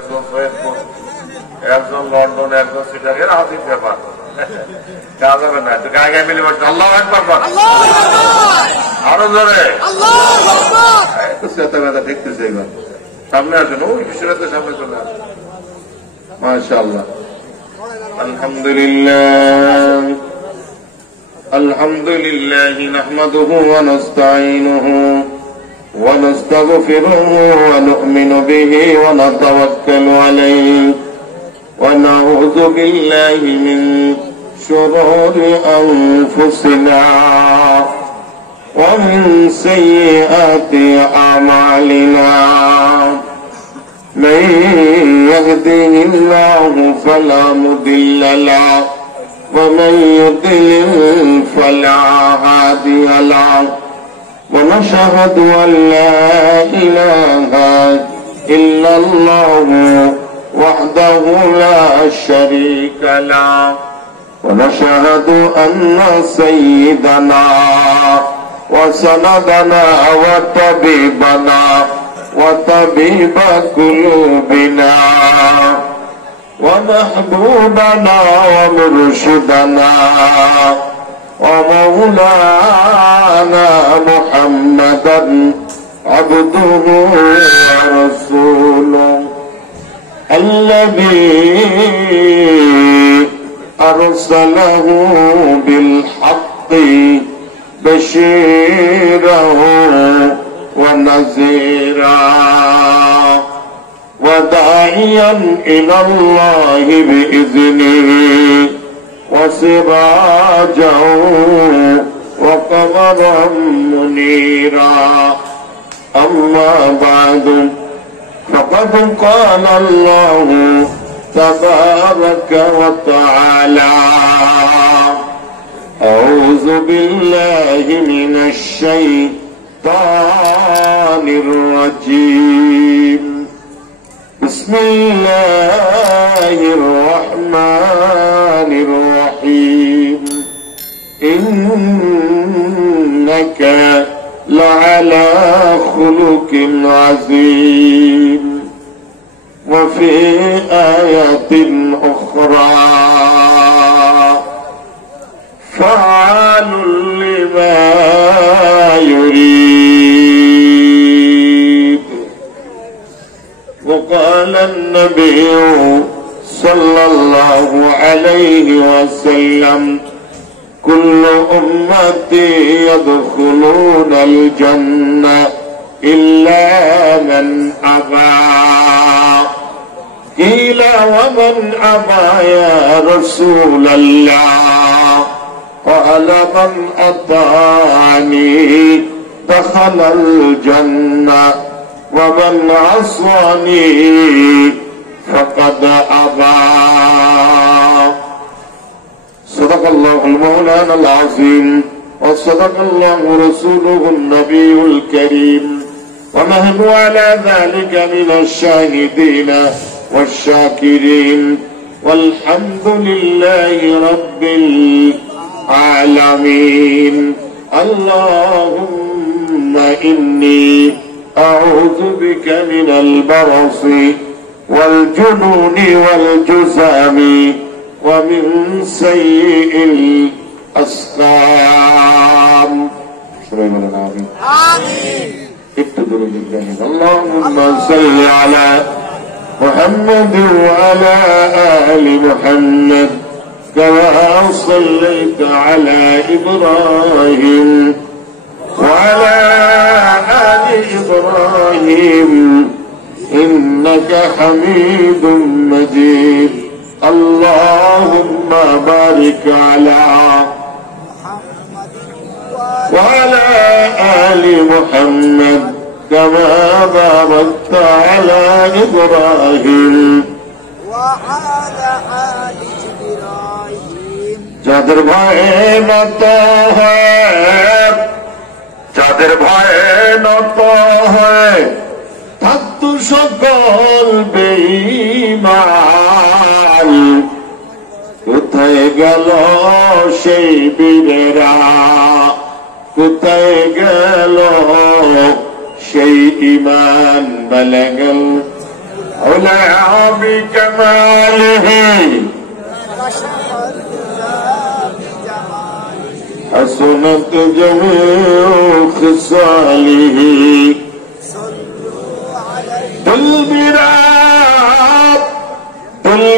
একজন সৈয়দপুর, একজন লন্ডন, একজন সিটার, এরা হাতির ব্যাপার গাওয়া যাবে না। একটু গায়ে গায়ে মিলে বলছে আল্লাহু আকবার কর, আরো জোরে চেতা ব্যথা দেখতেছে। এবার সামনে আসুন, ওই বিষয়টা সামনে চলে আসুন। মাশাআল্লাহ, আলহামদুলিল্লাহ আলহামদুলিল্লাহি নাহমাদুহু ওয়া নাস্তাঈনুহু ওয়া নাস্তাগফিরুহু ওয়া নু'মিনু বিহি ওয়া নাতাওয়াক্কালু আলাইহি ওয়া নাউযু বিল্লাহি মিন শুরুরি আনফুসিনা ওয়া মিন সাইয়্যাতি আমালিনা। من يهده الله فلا مضل له ومن يضلل فلا هادي له ونشهد أن لا إله إلا الله وحده لا شريك له ونشهد أن سيدنا وسندنا وطبيبنا وطبيب قلوبنا ومحبوبنا ومرشدنا ومولانا محمدا عبده ورسوله الذي أرسله بالحق بشيرا ونذيرا وداعيا إلى الله بإذنه وسراجا وقمرا منيرا. أما بعد فقد قال الله تبارك وتعالى أعوذ بالله من الشيطان الرجيم بسم الله الرحمن الرحيم إنك لعلى خلق عظيم. وفي آية أخرى فعال لما يريد. وقال النبي صلى الله عليه وسلم كل أمتي يدخلون الجنة إلا من أبى. قيل ومن أبى يا رسول الله؟ قال من أطاعني دخل الجنة ومن عصاني فقد أبى. صدق الله المولانا العظيم وصدق الله رسوله النبي الكريم ونحن على ذلك من الشاهدين والشاكرين والحمد لله رب العالمين. اللهم إني أعوذ بك من البرص والجنون والجذام ومن سيء الأسقام. آمين. اللهم صل على محمد وعلى آل محمد كما صليت على إبراهيم وعلى آل إبراهيم إنك حميد مجيد. اللهم بارك على وعلى آل محمد كما باركت على إبراهيم وعلى آل إبراهيم. যাদের ভয়ে নত হয়, যাদের ভয়ে নত হয় থাকত সকল বেঈমান, কোথায় গেল সেই বীরেরা, কোথায় গেল সেই ঈমান? বালাগাল أولى بكماله حسنت جميع خصاله دل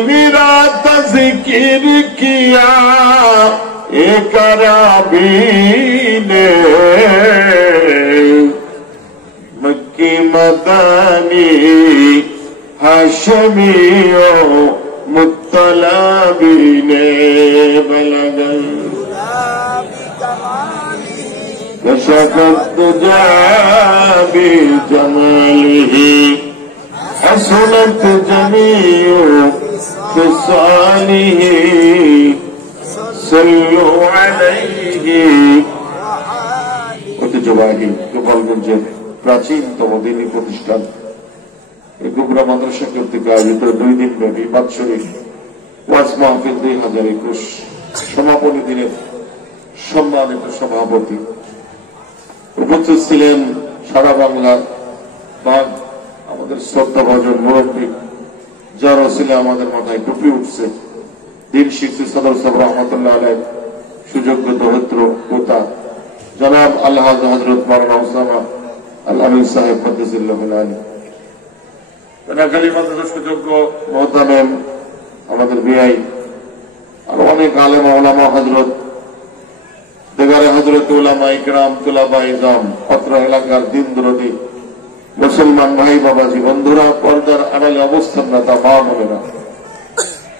میرا تذکر کیا ایک عربی نے مکی مدانی ہاشمی و مطلبی نے بلغل کشفت جابی جمالی حسنت جمیع خصاله صلو علیہ ঐতিহ্যবাহী গোপালগঞ্জের প্রাচীনতম দিনী প্রতিষ্ঠান এই গোবরা মাদ্রাসা কর্তৃক আয়োজিত 2 দিন ব্যাপী বাৎসরিক ওয়াজ মাহফিল 2021 সমাপনী দিনের সম্মানিত সভাপতি উপস্থিত ছিলেন সারা বাংলার বাগ আমাদের শ্রদ্ধাভাজন মুরব্বী যার ওসিলা আমাদের মাথায় টুপি উঠছে দিন শিক্ষক সদর সাহেব রহমতুল্লাহ আলাইহ সুযোগ্য দহত্র পোতা জনাব আল্লাহ হযরত মাওলানা ওসামা আল আমিন সাহেব ফজলুল্লাহ আলী বেনাখালী মাদ্রাসার সুযোগ্য মোহতামেম আমাদের বিআই আর অনেক আলেম ওলামা হযরত দেগারে হযরত উলামা ইকরাম তুলাবা ইজাম অত্র এলাকার দিন দরদি মুসলমান ভাই বাবাজি বন্ধুরা পর্দার আড়ালে অবস্থানরতা মা বোনেরা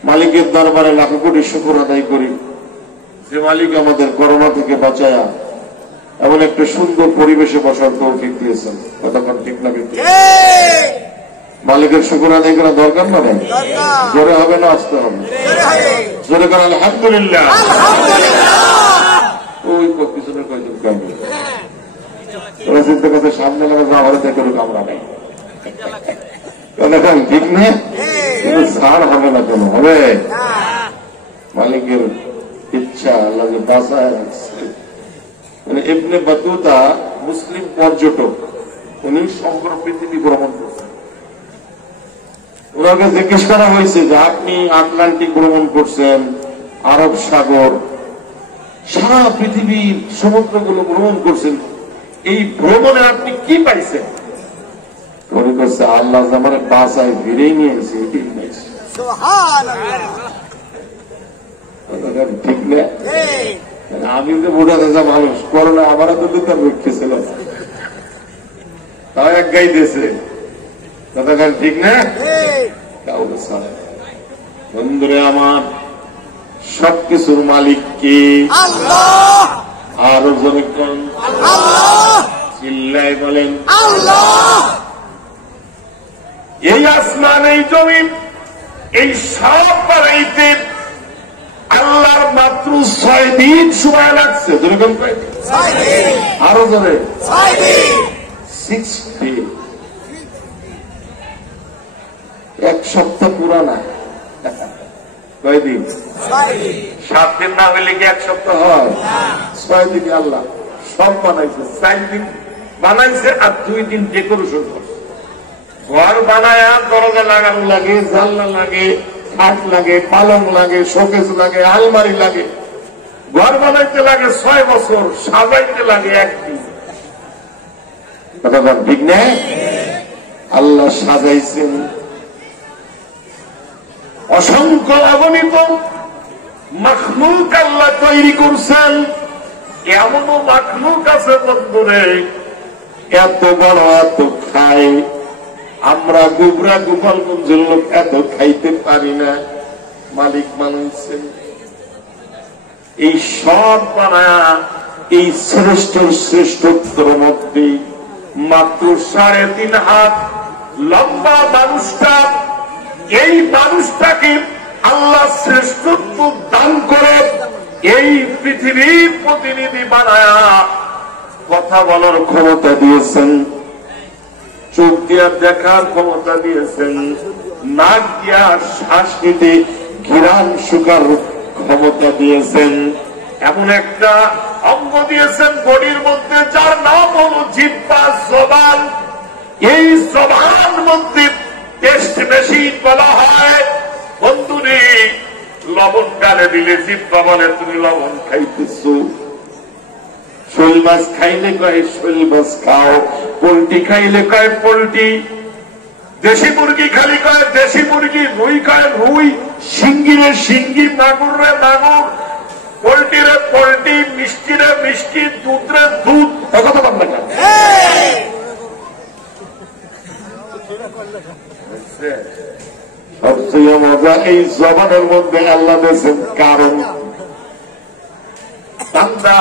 মালিকের দরবারে লাখ কোটি শুকর আদায় করি যে মালিক আমাদের করোনা থেকে বাঁচায়া এমন একটা সুন্দর পরিবেশে বসার তৌফিক দিয়েছেন কতক্ষণ ঠিক না কিন্তু মালিকের শুকর আদায় করা দরকার না ভাই জোরে হবে না আসতে হবে জোরে করেন আলহামদুলিল্লাহ ওই পিছনের কয়েকজন কামে ওরা চিন্তা করতে সামনে লাগা যাওয়ার দেখে আমরা নেই ঠিক না কিন্তু ছাড় হবে না কেন হবে মালিকের ইচ্ছা আল্লাহ বাসায় রাখছে ইবনে বাতুতা মুসলিম পর্যটক উনি সমগ্র পৃথিবী ভ্রমণ করছেন ওনাকে জিজ্ঞেস করা হয়েছে যে আপনি আটলান্টিক ভ্রমণ করছেন আরব সাগর সারা পৃথিবীর সমুদ্রগুলো ভ্রমণ করছেন এই ভ্রমণে আপনি কি পাইছেন মনে করছে আল্লাহ আমার বাসায় ফিরেই নিয়ে এসে এটাই পাইছে ঠিক না আমি তো বোঝা যাচ্ছে মানুষ করোনা আমারও তো দুটো রেখেছিল তাও এক গাই দিয়েছে কথা ঠিক না কাউকে বন্ধুরে আমার সবকিছুর মালিক কে আরো জনগণ চিল্লাই বলেন এই আসমান এই জমিন এই সব বানাইতে আল্লাহর মাত্র 6 দিন সময় লাগছে যেরকম আরো জোরে 6 দিন এক সপ্তাহ পুরানা কয়দিন 7 দিন না হইলে কি এক সপ্তাহ হয় 6 দিন আল্লাহ সব বানাইছে 4 দিন বানাইছে আর 2 দিন ডেকোরেশন করছে ঘর বানায় দরজা লাগানো লাগে জানলা লাগে খাট লাগে পালং লাগে শোকেস লাগে আলমারি লাগে ঘর বানাইতে লাগে 6 বছর সাজাইতে লাগে 1 দিন কথা ঠিক না আল্লাহ সাজাইছেন অসংখ্য অগণিত মাখলুক আল্লাহ তৈরি করছেন এমনও মাখলুক আছে বন্ধুরে এত বড় এত খায় আমরা গোবরা গোপালগঞ্জের লোক এত খাইতে পারি না মালিক বানাইছেন এই সব বানায়া এই শ্রেষ্ঠত্বর মধ্যে মাত্র 3.5 হাত লম্বা মানুষটা এই মানুষটাকে আল্লাহ শ্রেষ্ঠত্ব দান করে এই পৃথিবীর প্রতিনিধি বানায়া কথা বলার ক্ষমতা দিয়েছেন চোখ দিয়া দেখার ক্ষমতা দিয়েছেন নাক দিয়া শ্বাস নিতে ঘিরান শুকার ক্ষমতা দিয়েছেন এমন একটা অঙ্গ দিয়েছেন বডির মধ্যে যার নাম হল জিহ্বা জবান এই জবান মধ্যে টেস্ট মেশিন বলা হয়। বন্ধুরে, লবণ গালে দিলে জিব্বা বলে তুমি লবণ খাইতেছ। শোল মাছ খাইলে কয় শোল মাছ খাও, পোল্ট্রি খাইলে কয় পোল্ট্রি, দেশি মুরগি খালি কয় দেশি মুরগি, রুই কয় রুই, শিঙ্গিরে শিঙ্গি, মাগুর রে মাগুর, পোল্ট্রি রে পোল্ট্রি, মিষ্টি রে মিষ্টি, দুধ রে দুধ। কথা বলবে না? সবচেয়ে মজা এই জবানের মধ্যে আল্লাহ দিয়েছেন কারণ। বান্দা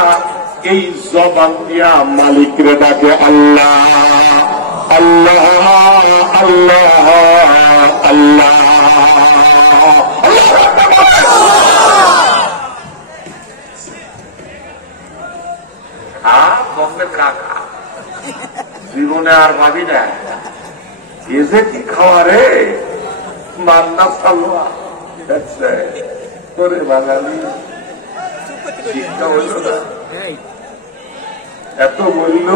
এই জবান দিয়া মালিকরে ডাকে আল্লাহ আল্লাহ আল্লাহ আল্লাহ। জীবনে আর ভাবি না এ যে কি খাওয়া রে, মান্না সালোয়া করে বাঙালি শিক্ষা হইল না, এত বলল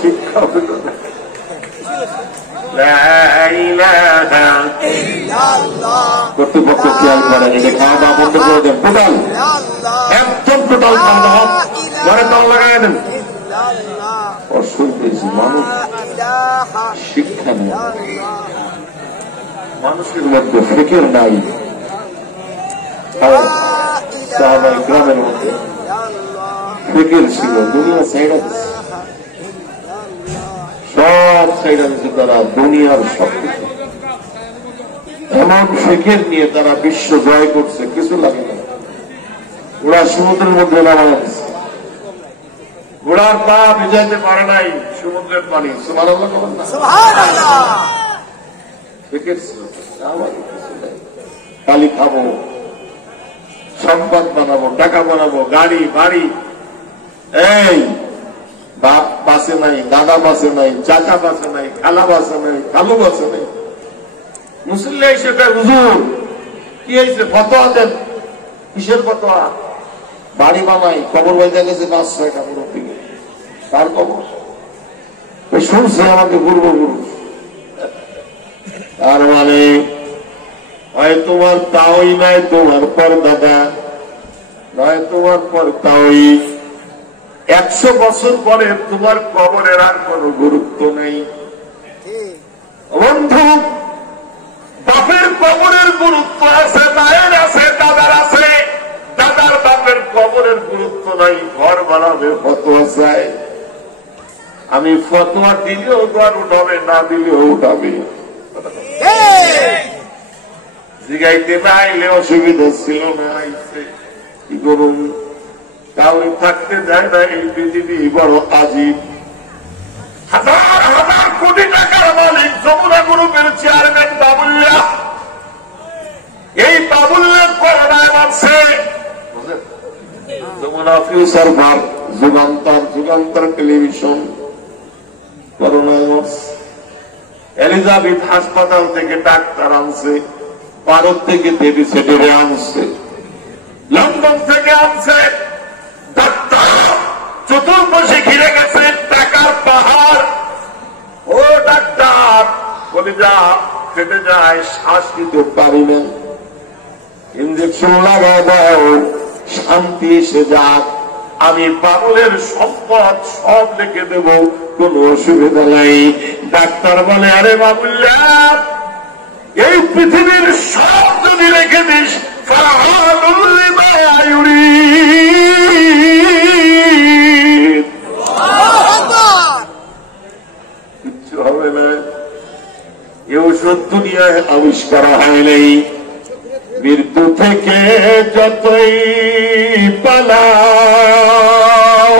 শিক্ষা হইল না। কর্তৃপক্ষ খেয়াল করে এটা খাওয়া দাওয়া বন্ধ করে দেন, টোটাল একদম টোটাল খাওয়া দাওয়া ঘরে তাল লাগাই দেন। অসুবিধা মানুষ শিক্ষা নেই, মানুষের মধ্যে ফিকির নাই। গ্রামের মধ্যে ফিকির ছিল, দুনিয়া সাইডা সব সাইডা দিচ্ছে তারা, দুনিয়ার সব কিছু এমন ফিকির নিয়ে তারা বিশ্ব জয় করছে, কিছু লাগে না। ওরা সমুদ্রের মধ্যে নামাচ্ছে, ঘোড়ার পা ভিজাইতে পারে নাই সমুদ্রের পানি। খালি খাবো, সম্পদ বানাবো, টাকা বানাবো, গাড়ি বাড়ি। এই বাপ বাসে নাই, দাদা বাসে নাই, চাচা বাসে নাই, খালা বাসে নাই, খালু বাসে নাই। মুসল্লি হিসেবে হুজুর কি হয়েছে, ফতোয়া দেন। কিসের ফতোয়া? বাড়ি বানাই, কবর বাইতে গেছে 5-6টা মুরব্বী, তার কবর শুনছে আমাকে পূর্বপুরুষ। তার মানে হয় তোমার তাওই নাই, তোমার পর দাদা নয়, তোমার পর তাওই। 100 বছর পরে তোমার কবরের আর কোন গুরুত্ব নেই। বন্ধু, বাপের কবরের গুরুত্ব আছে, মায়ের আছে, দাদার আছে। দাদার বাপের কবরের গুরুত্ব নাই, ঘর বানাবে ফতোয়া চায়। আমি ফতোয়া দিলেও ঘর উঠাবে, না দিলেও উঠাবে। জিগাইতে না আইলে অসুবিধা ছিল না, আইছে কি করুন। কাউরি থাকতে যায় না এই পৃথিবী, বড় আজীব। হাজার হাজার কোটি টাকার মালিক যমুনা গ্রুপের চেয়ারম্যান বাবুল্লাহ, এই বাবুল্লাহ করোনায় মারছে। যমুনা ফিউচার ভার্ক, যুগান্তর, যুগান্তর টেলিভিশন করোনায় মারছে। এলিজাবেথ হাসপাতাল থেকে ডাক্তার আনছে, ভারত থেকে দেবী সেটেরে আনছে, লন্ডন থেকে আনছে ডাক্তার, চতুর্পাশে ঘিরে গেছে টাকার পাহাড়। ও ডাক্তার বলে যা ফেটে যায়, শ্বাস নিতে পারি না, ইঞ্জেকশন লাগায় দাও, শান্তি এসে যাক। আমি বাবুলের সম্পদ সব লিখে দেব, কোন অসুবিধা নাই। ডাক্তার বলে আরে বাবুল্লাহ, এই পৃথিবীর সব যদি রেখে দিস, কিচ্ছু হবে না। এ ওষুধ দুনিয়ায় আবিষ্কার হয় নাই। মৃত্যু থেকে যতই পালাও,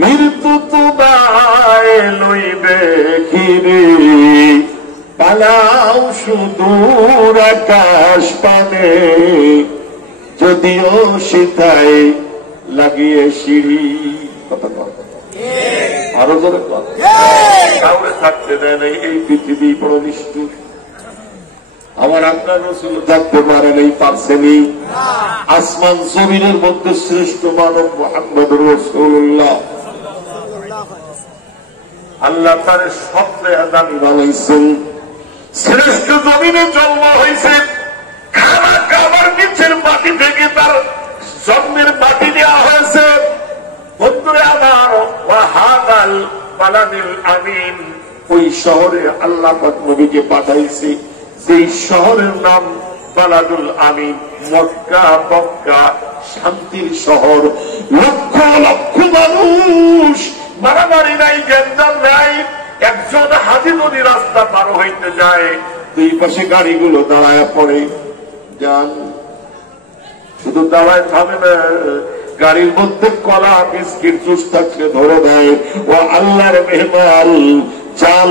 মৃত্যু তোমায় লইবে ঘিরে। পালাও সুদূর আকাশ পানে, যদিও সেটাই লাগিয়ে সিঁড়ি। আরো জোরে কাউরে থাকতে দেয় নাই এই পৃথিবী, বড় নিষ্ঠুর। আমার আপনার রাসূল থাকতে পারেন, এই পারছেনি। আসমান জমিনের মধ্যে শ্রেষ্ঠ মানব মুহাম্মদুর রাসূলুল্লাহ। আল্লাহ তার সবচেয়ে দামি বানাইছেন। শ্রেষ্ঠ জমিনে জন্ম হয়েছে, খানা খাবার নিচের মাটি থেকে তার জন্মের মাটি দেওয়া হয়েছে। বন্ধুরা আমার, ওয়াহাদাল বালাদিল আমিন, ওই শহরে আল্লাহ পাক নবীকে পাঠাইছে, যেই শহরের নাম বালাদুল আমিন, মক্কা। মক্কা শান্তির শহর, লক্ষ লক্ষ মানুষ, মারামারি নাই, গ্যাঞ্জাম নাই। একজন হাজি যদি রাস্তা পার হইতে যায়, দুই পাশে গাড়িগুলো দাঁড়ায় পড়ে, যান শুধু দাঁড়ায় থামে না, গাড়ির মধ্যে কলা বিস্কিট জুস থাকলে ধরে দেয়। ও আল্লাহর মেহমান, চাল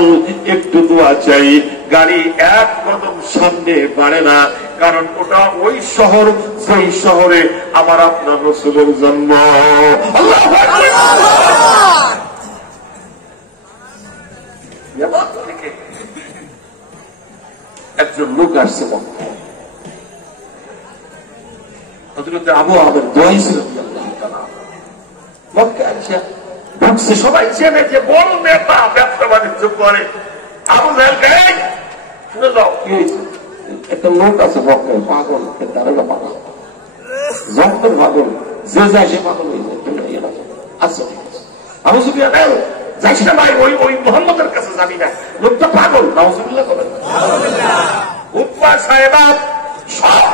একটু দোয়া চাই। গাড়ি এক কদম সামনে বাড়ে না, কারণ ওটা ওই শহর, সেই শহরে আমার আপনার রাসূলের জন্ম। আল্লাহু আকবার। থেকে একজন লোক আসছে মক্কায়, হযরত আবু আমের দোয়াই ছিল মক্কায় এসে ঢুকছে। সবাই চেনে যে বড় নেতা, ব্যবসা বাণিজ্য করে। আবু জাহেল শুনে যাও, কি হয়েছে? একটা লোক আছে মক্কায়, পাগল, তারা পাগল, জঙ্গল পাগল, যে যায় সে পাগল হয়ে যায়। আচ্ছা ঠিক আছে, আবু সুফিয়ান যাইস না ভাই, ওই মোহাম্মদের কাছে যাবি না, লোকটা পাগল। নাউজুবিল্লাহ করেন। উতবা সাহেবা সব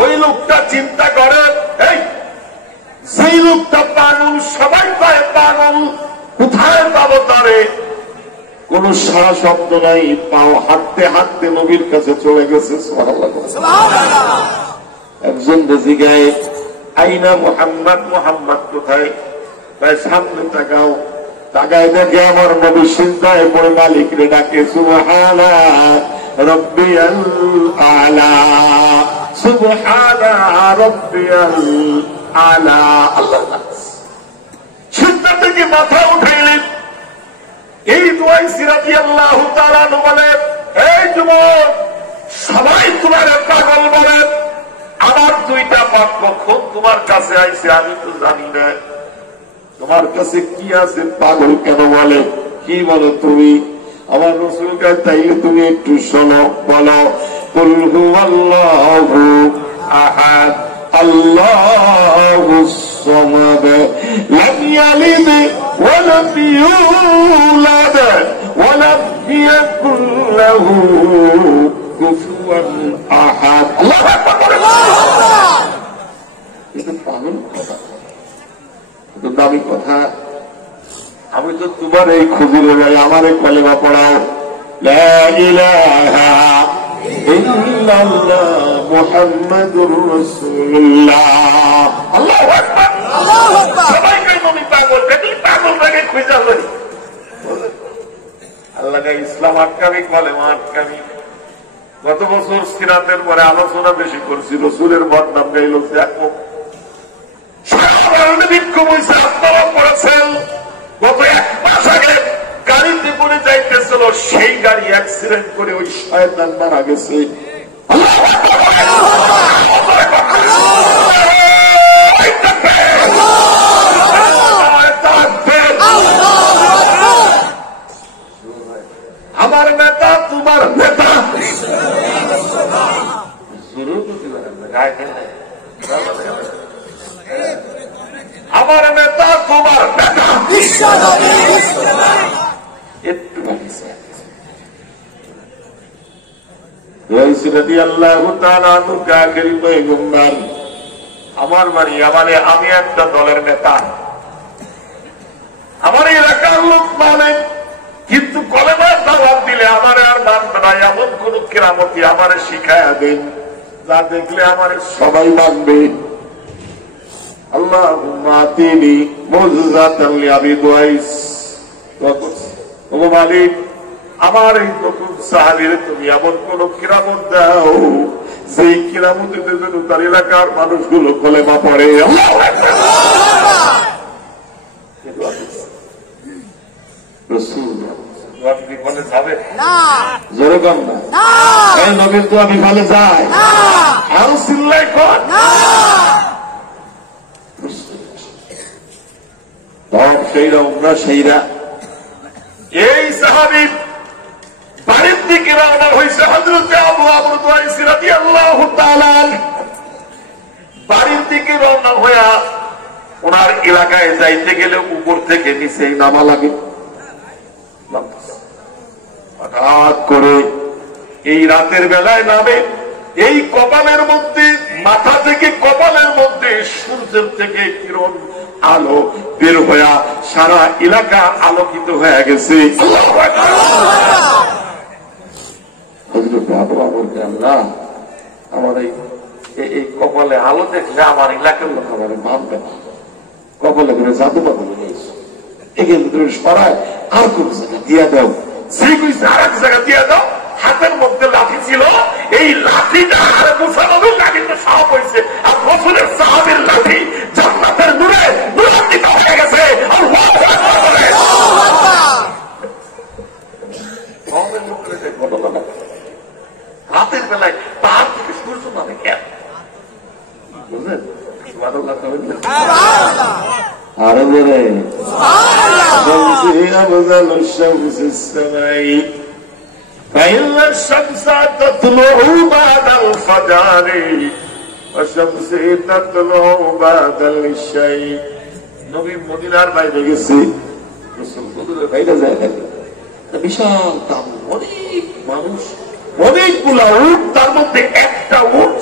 ওই লোকটা চিন্তা করে, এই সেই লোকটা পাগল, সবাই পায় পাগল, কোথায় পাবো তারে? কোন সারা শব্দ নাই, পাও হাঁটতে হাঁটতে নবীর কাছে চলে গেছে। সুবহানাল্লাহ। একজন বেশি গায়ে, আইনা মুহাম্মদ, মুহাম্মদ কোথায়? তাই সামনে তাকাও, তাকায় দেখে আমার নবী সিজদায় পড়ে মালিক রে ডাকে, সুবহানা রাব্বিয়াল আলা, সুবহানা রাব্বিয়াল আলা। আল্লাহ সিজদা থেকে মাথা উঠাইলেন। এই দোয়াই রাদিয়াল্লাহু তাআলা বলে, এই যুবক, সবাই তোমার পাগল বলে, আমার দুইটা পাপ কখন তোমার কাছে আইছে আমি তো জানি না। তোমার কাছে কি আছে, পাগল কেন বলে? কি বলো তুমি? আমার রাসূলকে তাইলে তুমি একটু শোনো, বলো, কুল হুয়াল্লাহু আহাদ, আল্লাহুস সামাদ, লাম ইয়ালিদ ওয়া লাম ইউলাদ ওয়া লাম ইয়াকুল লাহু কুফুয়ান আহাদ। আল্লাহু আকবার। এটা পাগল কথা, দামি কথা। আমি তো তোমার এই খুঁজিলে ভাই, আমার এই কলেমা পড়াও, লা ইলাহা ইল্লাল্লাহ মুহাম্মাদুর রাসূলুল্লাহ। আল্লাহু আকবার। আল্লাহু আকবার। সবাইকে আমি পাগল, দেখি পাগল লাগে খুঁজা লই। আল্লাহ কা ইসলাম আটকামি, কলেমা আটকামি। গত বছর সিরাতের পরে আলোচনা বেশি করছি, রাসূলের বদনাম গাইল, দেখো গত এক মাস আগে গাড়িতে করে যাইতেছিল, সেই গাড়ি অ্যাক্সিডেন্ট করে ওই শয়তান মারা গেছে। আমার নেতা তোমার নেতা, আমার নেতা তোমার নেতা, একটু আমার বাড়ি, আমি একটা দলের নেতা, আমার এলাকার লোক মানে, কিন্তু কলেমার দাওয়াত দিলে আমার আর মানবে না। এমন কোন কেরামতি আমার শিখায়া দেন, যা দেখলে আমার সবাই মানবে। আল্লাহুম্মা আতিনি মুযযাতান লিআবি দুআইস। ও মালিক, আমার এই নতুন সাহাবীরে তুমি এমন কোন কিরামত দাও, যেই কিরামতের জন্য তার এলাকার মানুষগুলো কলেমা পড়ে। আল্লাহু আকবার। রাসূলুল্লাহ দোয়া বিফলে যাবে না, জোরে কর না, এই নবীর দোয়া বিফলে যায় না, আর চিল্লাই কর না। সেইরা উমরা সেইরা, এই সাহাবী বাড়ির দিকে রওনা হয়েছে হযরত আবু আমর দুআইসি রাদিয়াল্লাহু তাআলা। বাড়ির দিকে রওনা হইয়া ওনার এলাকায় যাইতে গেলে উপর থেকে নিচে নামা লাগে। হঠাৎ করে এই রাতের বেলায় নামে, এই কপালের মধ্যে, মাথা থেকে কপালের মধ্যে সূর্যের থেকে কিরণ আলো বের হইয়া সারা এলাকা আলোকিত হয়ে গেছে। আল্লাহ, আমার এই কপালে আলো দেখলে আমার এলাকার লোক আমার মানবে না, কপালে করে জাদু পাগল নিয়েছে, এখান থেকে সরায় আর কোন জায়গা দিয়া দাও, সেই কইছে আর এক জায়গা দিয়া দাও। হাতের মধ্যে লাঠি ছিল, এই লাঠিটা আর মুসানবীর লাঠিটা সাপ হয়েছে, আর রসুলের সাহাবীর লাঠি জান্নাতের নূরে নূরান্বিত হয়ে গেছে। রাতের বেলায় পাহাড় থেকে সূর্য নামে কেন বুঝলেন? আরো বলে فإن الشمس تطلع بعد الفجر والشمس تطلع بعد العشاء। নবী মদিনার বাইরে গেছে, রাসূল মদিনার বাইরে যায় না, বিশাল দাম, অনেক মানুষ, অনেকগুলা উট, তার মধ্যে একটা উট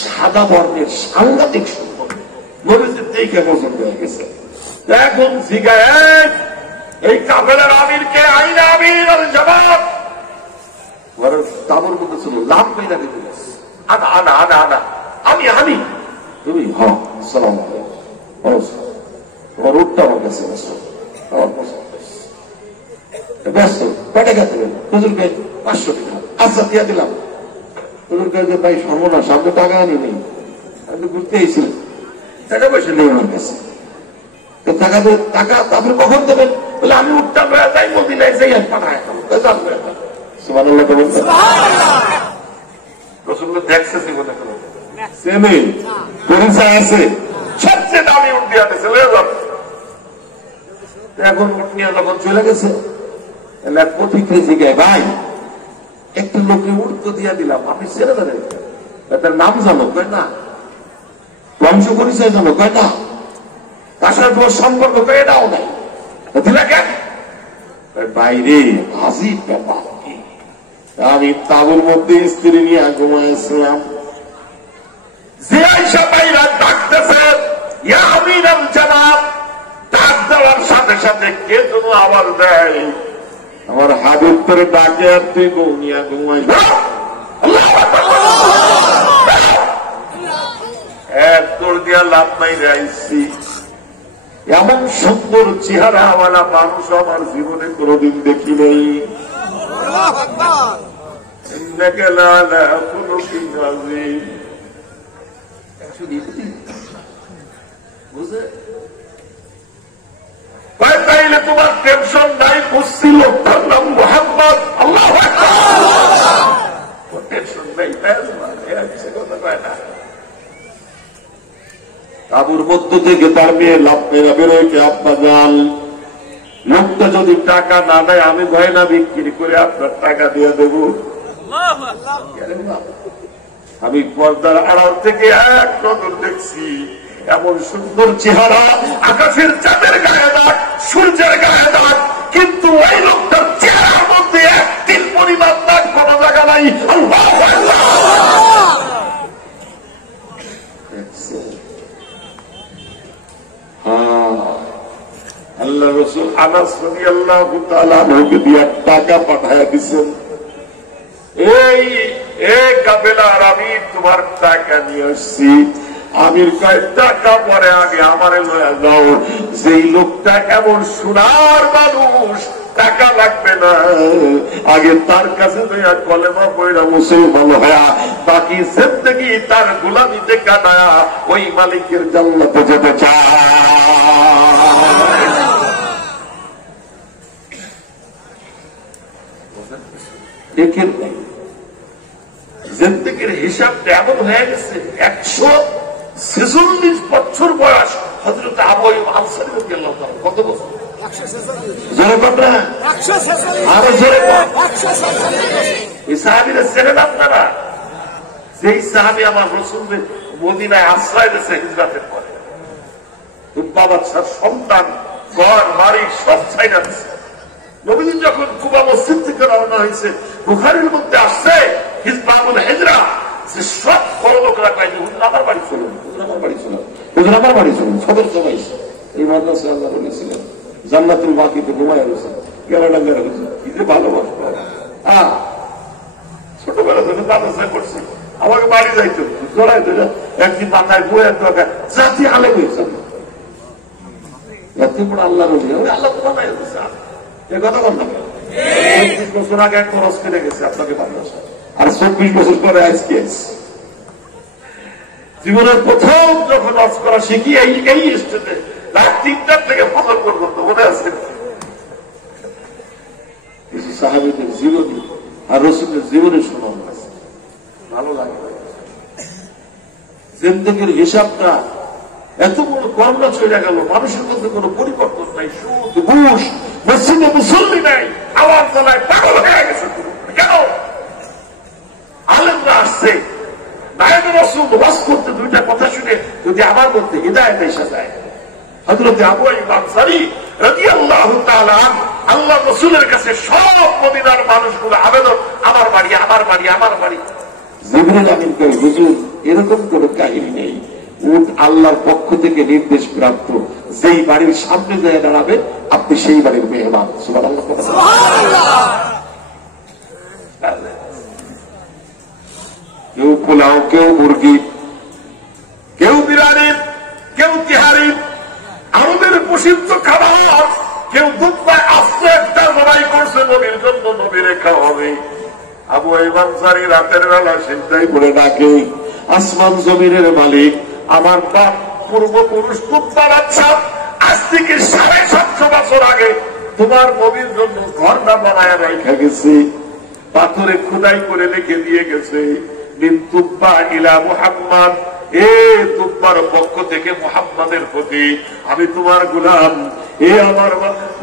সাদা বর্ণের, সাংঘাতিক সুন্দর, নবীজির দেখে পছন্দ হয়ে গেছে। এখন জিগায় এই কাফেলার আমিরকে, আইনা আমির আল জামাত, তাবুর মধ্যে ছিল লাভ মেলা দিতে, আনা আনা আনা আনা, আমি আমি তুমি হ্যাঁ সালাম তোমার উঠটা আমার কাছে আমার ব্যস্ত, পেটে খাতে হুজুরকে 500 টাকা, আচ্ছা দিয়া দিলাম। হুজুর কাছে ভাই সর্বনাশ, আমি তো টাকা আনি নেই, আমি তো ঘুরতে এসেছিলাম, টাকা পয়সা নেই আমার কাছে, টাকা টাকা আপনি কখন দেবেন? বলে আমি উঠটা যাই মদিনায় যাই আর পাঠায় সুবহানাল্লাহ। তো বলছে রাসূলুল্লাহ দেখছে জীবনে কোনো সেমি পরিচয় আছে, সবচেয়ে দামি উঠ দিয়া দিয়েছে। এখন উঠ নিয়ে যখন চলে গেছে, প্রতিক্রিয়া জিজ্ঞায় ভাই একটা লোককে উঠ তো দিয়া দিলাম, আপনি ছেড়ে দেবেন, তার নাম জানো? কয় না। বংশ পরিচয় জানো? কয় না। তার সাথে তোমার সম্পর্ক কয় এটাও নাই, দিলা কেন? বাইরে আজিব ব্যাপার, আমি তাবুর মধ্যে স্ত্রী নিয়ে ঘুমাইছিলাম, যে আয়েশা বাইরা ডাকতেছে ইয়া আমির আল জানাব, ডাক দেওয়ার সাথে সাথে কে যেন আওয়াজ দেয়, আমার হাবিব করে ডাকে আর তুই ঘুমিয়া ঘুমাই। এক তোর দিয়া লাভ নাই আইসি, এমন সুন্দর চেহারা ওয়ালা মানুষ আমার জীবনে কোনদিন দেখি নেই। তাইলে তোমার টেনশন নাই, বুঝছি লোকটার নাম মুহাম্মদ। আল্লাহু আকবার, টেনশন নাই, কথা কয় না। তাবুর মধ্য থেকে তার মেয়ে লাভ মেরা বেরোয়, আব্বা যান লোকটা যদি টাকা না দেয় আমি গয়না বিক্রি করে আপনার টাকা দিয়ে দেব। আমি পর্দার আড়াল থেকে এক নজর দেখছি, এমন সুন্দর চেহারা, আকাশের চাঁদের গায়ে দাগ, সূর্যের গায়ে দাগ, কিন্তু ওই লোকটার চেহারার মধ্যে এক তিল পরিমাণ দাগ কোন জায়গা নাই। আল্লাহু আকবার। আল্লাহ রাসূল আনাস রাদিয়াল্লাহু তাআলা আনহুকে দিয়ে টাকা পাঠায়া দিয়েছেন, এই কাফেলার আমি তোমার টাকা নিয়ে আসছি। আমির কয় টাকা পরে আগে আমারে লয়া যাও, যেই লোকটা এমন সোনার মানুষ, টাকা লাগবে না, আগে তার কাছে লইয়া কলেমা পড়া মুসলমান হয়া বাকি জিন্দেগি তার গোলামিতে কাটায়া ওই মালিকের জান্নাতে যেতে চায়। দেখেন জিন্দেগির হিসাবটা এমন হয়ে গেছে, 146 বছর বয়স হযরত আবু আইয়ুব আনসারী রাদিয়াল্লাহু তাআলা, কত বছর? জোরে কর না, আরো জোরে কর। এই সাহাবীরা ছেড়ে আপনারা, যেই সাহাবী আমার রাসূলের মদিনায় আশ্রয় দিয়েছে হিজরতের পরে, তুব্বা বাদশার সন্তান, ঘর বাড়ি সব ছাইড়া দিয়েছে। নবীজি যখন কুবা মসজিদ থেকে রওনা হয়েছে, বুখারীর মধ্যে আসছে হিজবাবুল হিজরা, যে সব বড় লোকরা কয় যে হুজুর আমার বাড়ি চলুন, হুজুর আমার বাড়ি চলুন, হুজুর আমার বাড়ি চলুন। সদর সবাই এই মাদ্রাসা আল্লাহ বলেছিলেন জান্নাতুল বাকিতে ঘুমায় রয়েছে গেরাডাঙ্গার হুজুর, কি যে ভালোবাসবো। ছোটবেলা থেকে মাদ্রাসা করছি, আমাকে বাড়ি যাইতো জড়াই তো একদিন মাথায় বইয়ের দরকার জাতি আলে হয়েছে, এত বড় আল্লাহ রবি আল্লাহ তো বানাই দিচ্ছে। এ কথা বল না, ২৫ বছর আগে এক খরচ করে গেছে আপনাকে মাদ্রাসা, আর ২৪ বছর পরে আজকে জীবনের প্রথম যখন হজ করা শিখি এই স্টেজে রাত ৩টার থেকে ফজর পর্যন্ত মনে আছে। কিছু সাহাবীদের জীবনী আর রাসূলের জীবনে শোনানো আছে, ভালো লাগে। জিন্দেগির হিসাবটা এত বড় করোনা চলে গেল, মানুষের মধ্যে কোনো পরিবর্তন নাই, সুদ ঘুষ, মসজিদে মুসল্লি নাই, আওয়াজ জ্বালায় পাগল হয়ে গেছে। কেন? আলেমরা আসছে, নায়েবে রাসূল ওয়াজ করতে, দুইটা কথা শুনে যদি আমার মধ্যে হিদায়াত এসে যায়। হযরত আবু আইয়ুব আনসারী রাদিয়াল্লাহু তাআলা আল্লাহ রাসূলের কাছে সব মদিনার মানুষগুলো আবেদন, আমার বাড়ি, আমার বাড়ি, আমার বাড়ি। জিবরিল আমিন কই, হুজুর এরকম কোনো কাহিনী নেই, উট আল্লাহর পক্ষ থেকে নির্দেশ প্রাপ্ত, যেই বাড়ির সামনে যায় দাঁড়াবে আপনি সেই বাড়ির মেহমান। সুবহানাল্লাহ, সুবহানাল্লাহ। কেউ পোলাও, কেউ মুরগি, কেউ বিরিয়ানি, কেউ তিহারি, আমাদের প্রসিদ্ধ খাবার, কেউ দুধটায় আস্তে একটা লড়াই করছে নবীর জন্য, নবীর খাওয়াবে। আবু আইয়ুব আনসারী রাতের বেলা সিজদায় পড়ে ডাকে, আসমান জমিনের মালিক, আমার বাপ পূর্বপুরুষ তুব্বা বাদশা আজ থেকে ৭৫০ বছর আগে তোমার নবীর জন্য ঘরটা বানায় রেখে গেছে, পাথরে খোদাই করে লিখে দিয়ে গেছে, মিন তুব্বা ইলা মুহাম্মদ, এ তুব্বার পক্ষ থেকে মুহাম্মাদের প্রতি আমি তোমার গোলাম। এ আমার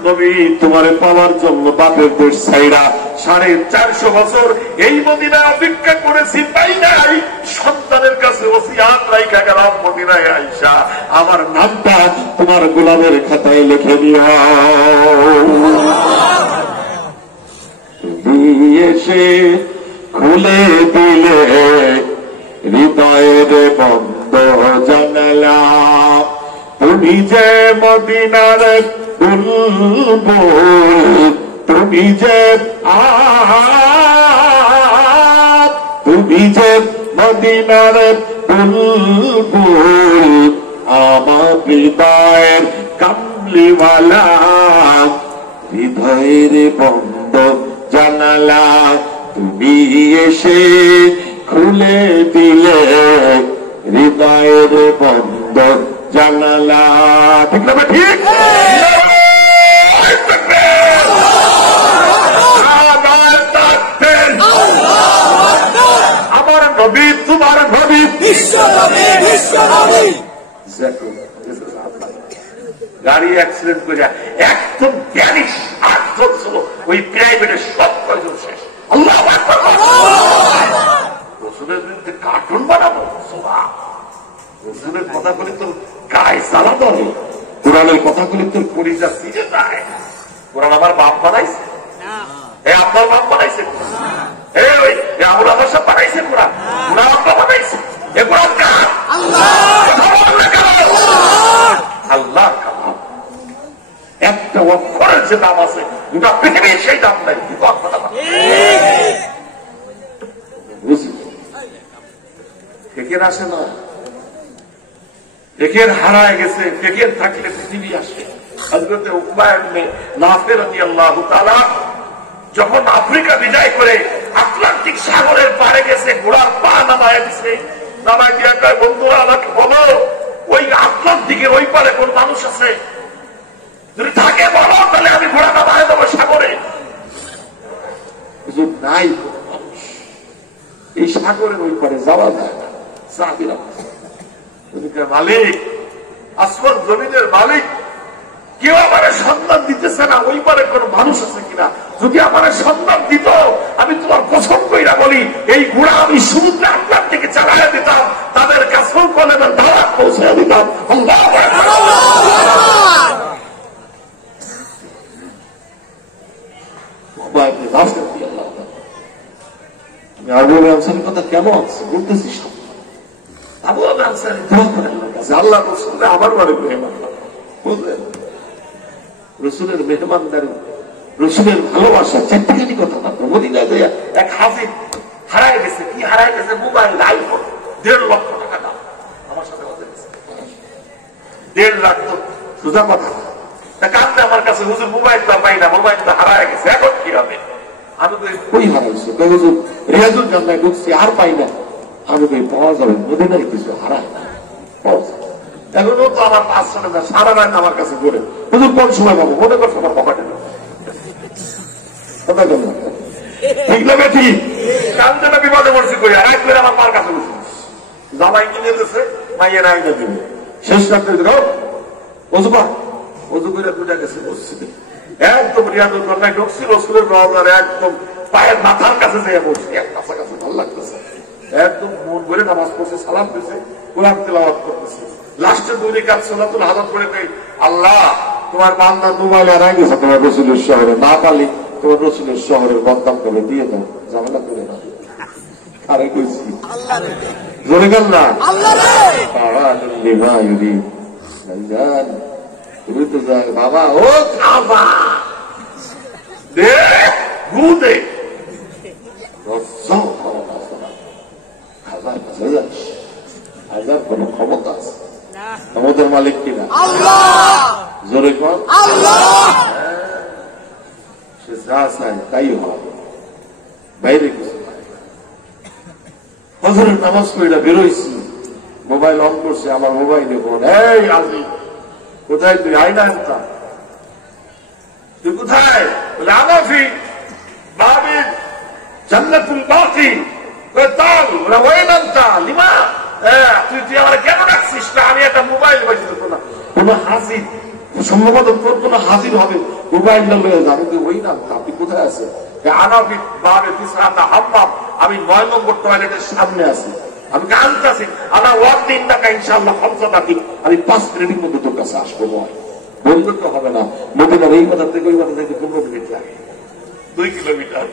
নবী, তোমারে পাওয়ার জন্য বাপের দেশ ছাইরা ৪৫০ বছর এই মদিনায় অপেক্ষা করেছি, তাই নাই সন্তানের কাছে ওসিয়াত রাইখা গেলাম, মদিনায় আইসা আমার নামটা তোমার গোলামের খাতায় লিখে দিও। এসে খুলে দিলে হৃদয়ের বন্ধ জানালা, তুমি যে মদিনার বুলবুল, তুমি যে তুমি যে মদিনার বুলবুল, আমার হৃদয়ের কামলিওয়ালা, হৃদয়ের বন্ধ জানালা তুমি এসে খুলে দিলে হৃদয়ের বন্ধ জানালা। ঠিক না? ঠিক। আমার নবী, তোমার নবী, বিশ্ব নবী, বিশ্ব নবী। গাড়ি অ্যাক্সিডেন্ট করে একদম ৪২ জন ছিল ওই প্রাইভেটের সব কয়জন শেষ। আল্লাহু আকবার। রসুলের বিরুদ্ধে কার্টুন বানাবো, রসুলের কথা বলে তোর গায়ে জ্বালা ধরে, কোরআনের কথা বলে তোর কলিজা সিজে যায়। কোরআন আমার বাপ বানাইছে, আপনার বাপ বানাইছে, আবুল আহমদ সাহেব বানাইছে, কোরআন আব্বা বানাইছে। এ কোরআন কার? আল্লাহ কালাম। একটা অক্ষরের যে দাম আছে গোটা পৃথিবীর সেই দাম নাই। ফেকের আসে না, ফেকের হারায় গেছে, ফেকের থাকলে পৃথিবী আসে। হযরত উকবা ইবনে নাফি রাদিয়াল্লাহু তাআলা যখন আফ্রিকা বিজয় করে আটলান্টিক সাগরের পাড়ে গেছে, ঘোড়ার পা নামায় দিছে, নামায় দিয়ে কয়, বন্ধুরা আমাকে বলো ওই আটলান্টিকের ওই পারে কোন মানুষ আছে, যদি থাকে বলো, তাহলে আমি ঘোড়া নামায় দেবো সাগরে। নাই মানুষ, এই সাগরের ওই পারে যাওয়া যায় না। সাহাবীরা মালিক, আসমান জমিনের মালিক, কেউ আমার সন্তান দিতেছে না, ওই পারে কোন মানুষ আছে কিনা? যদি আমার সন্তান দিত, আমি তোমার পছন্দ কইরা বলি, এই ঘোড়া আমি সমুদ্রে আপনার থেকে চালাইয়া দিতাম, তাদের কাছেও কলেমের দাওয়াত পৌঁছাইয়া দিতাম। আল্লাহু আকবার। আমি আবু আনসারীর কথা কেন বলতেছি? আবু আনসারী দোয়া করেন আল্লাহ রসুল আমার বাড়ি মেহমান, বুঝলেন? রসুলের মেহমানদারি, রসুলের ভালোবাসা, চারটিখানি কথা মাত্র। মদিনায় যায় এক হাফিজ হারাই গেছে। কি হারাই গেছে? মোবাইল, আইফোন, 1.5 লক্ষ টাকা দাম। আমার সাথে 1.5 লাখ তো সোজা কথা। কাঁদতে আমার কাছে, হুজুর মোবাইলটা পাই না, মোবাইলটা হারাই গেছে, এখন কি হবে? আমি কই হারাইছি? হুজুর রিয়াজুল জান্নায় ঢুকছি, আর পাই না। আমি কই পাওয়া যাবে, মদিনায় কিছু হারায় না, পাওয়া যাবে। এখনো তো আমার 5 টাকা সারা রাত আমার কাছে ঘুরে, হুজুর কোন সময় পাবো? মনে করছো আমার পকেটে ঠিক লাগে, ঠিক কান্দে না, বিপদে পড়ছি কই, আর এক করে আমার মার কাছে বসে জামাই কিনে দিয়েছে, মাইয়ের আইনে দিবে। শেষ রাত্রে অজু কর, অজু করে দুটা গেছে মসজিদে, একদম রিয়াজুল জান্নায় ঢুকছি, রসুলের রওজার একদম পায়ের মাথার কাছে যেয়ে বসছি, এক কাছাকাছি ভালো লাগতেছে, একদম মন ভরে নামাজ পড়ছে, সালাম দিছে, কোরআন তেলাওয়াত করতেছে। লাস্টে 2 রাকাত সালাতুল হাজাত পড়ে কই, আল্লাহ তোমার বান্দা মোবাইল হারাই গেছে তোমার রসুলের শহরে, না পালি তোমার রসুলের শহরের বদনাম করে দিয়ে দাও, ঝামেলা করে না। আরে কইছি জোরে গেল না, বাবা ও খাবা দে গুদে হাজার কোন ক্ষমতা আছে? ক্ষমতার মালিক কিনা? জোরে কর, সে যা চায় তাই হবে, বাইরে কিছু। হজরের নামাজ পড়া বেরোইছি, মোবাইল অন করছে, আমার মোবাইলে ফোন, এই আজি কোথায় তুই? আইনা কোথায়? তুই কোথায়? বলে আনাফি বাবি জান্নাতুল বাকি তাল ওই নামটা লিমা, তুই আমার কেন ডাকছিস না? আমি একটা মোবাইল পাইছি, কোন হাজির সম্ভবত তোর কোন হাজির হবে, মোবাইল লয়ে যাবে, ওই নামটা আপনি কোথায় আছেন? আনাফি বাবি তিসরাতা হাম্মাম, আমি 9 নম্বর টয়লেটের সামনে আছি, আমি আনতেছি, আমার ওয়ার্ড 3 টাকা ইনশাআল্লাহ 50 টাকা, আমি 5 মিনিটের মধ্যে তোর কাছে আসবো। বন্ধু তো হবে না, মদিনার এই কথা থেকে ওই কথা থেকে 15 মিনিট লাগে, 2 কিলোমিটার।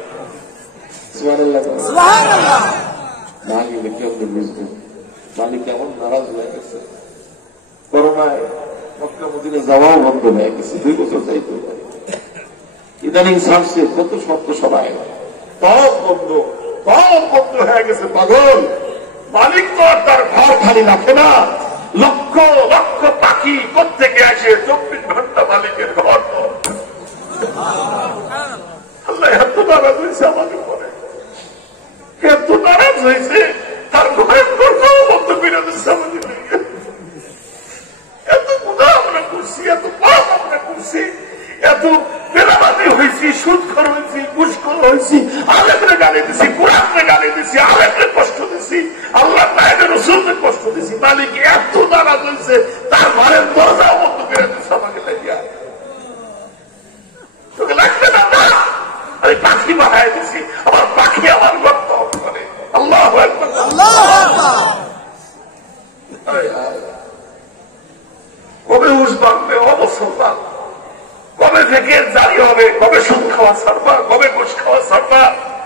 সুবহানাল্লাহ, সুবহানাল্লাহ। মালিক কেমন বুঝবে, মালিক কেমন নারাজ হয়ে গেছে। করোনায় মক্কা মদিনা যাওয়াও বন্ধ হয়ে গেছে, 2 বছর যাইতে পারে। ইদানিং ছাড়ছে কত শব্দ সবাই, সব বন্ধ হয়ে গেছে। পাগল মালিক তো তার ঘর খালি রাখে না, লক্ষ লক্ষ পাখি প্রত্যেকে আসে, 24 ঘন্টা মালিকের ঘর। আল্লাহ এত নারাজ হয়েছে আমাদের পরে, এত নারাজ হয়েছে, তার ঘরের দরজাও বন্ধ করে দিচ্ছে আমাদের। এত গুনাহ আমরা করছি, এত পাপ আমরা করছি, এত বেলাবাদি হয়েছি, সুদখোর হয়েছি, ঘুষখোর হয়েছি, আলেমরে গালি দিছি, কোরআনে গালি দিছি, আলেমরে কষ্ট দিছি, আল্লাহ নায়েবের রাসূলকে কষ্ট দিছি। মালিক এত নারাজ হয়েছে, তার ঘরের দরজাও বন্ধ করে দিচ্ছে আমাকে লাগিয়া। তোকে লাগবে না? আমি পাখি বানায় দিছি, আমার পাখি আমার গর্ত করে। আল্লাহু আকবার, আল্লাহু আকবার। কবে হুঁশ বাঁধবে ও মুসলমান? কবে থেকে জারি হবে? কবে সুদ খাওয়া ছাড়বা? কবে ঘুষ খাওয়া ছাড়বা?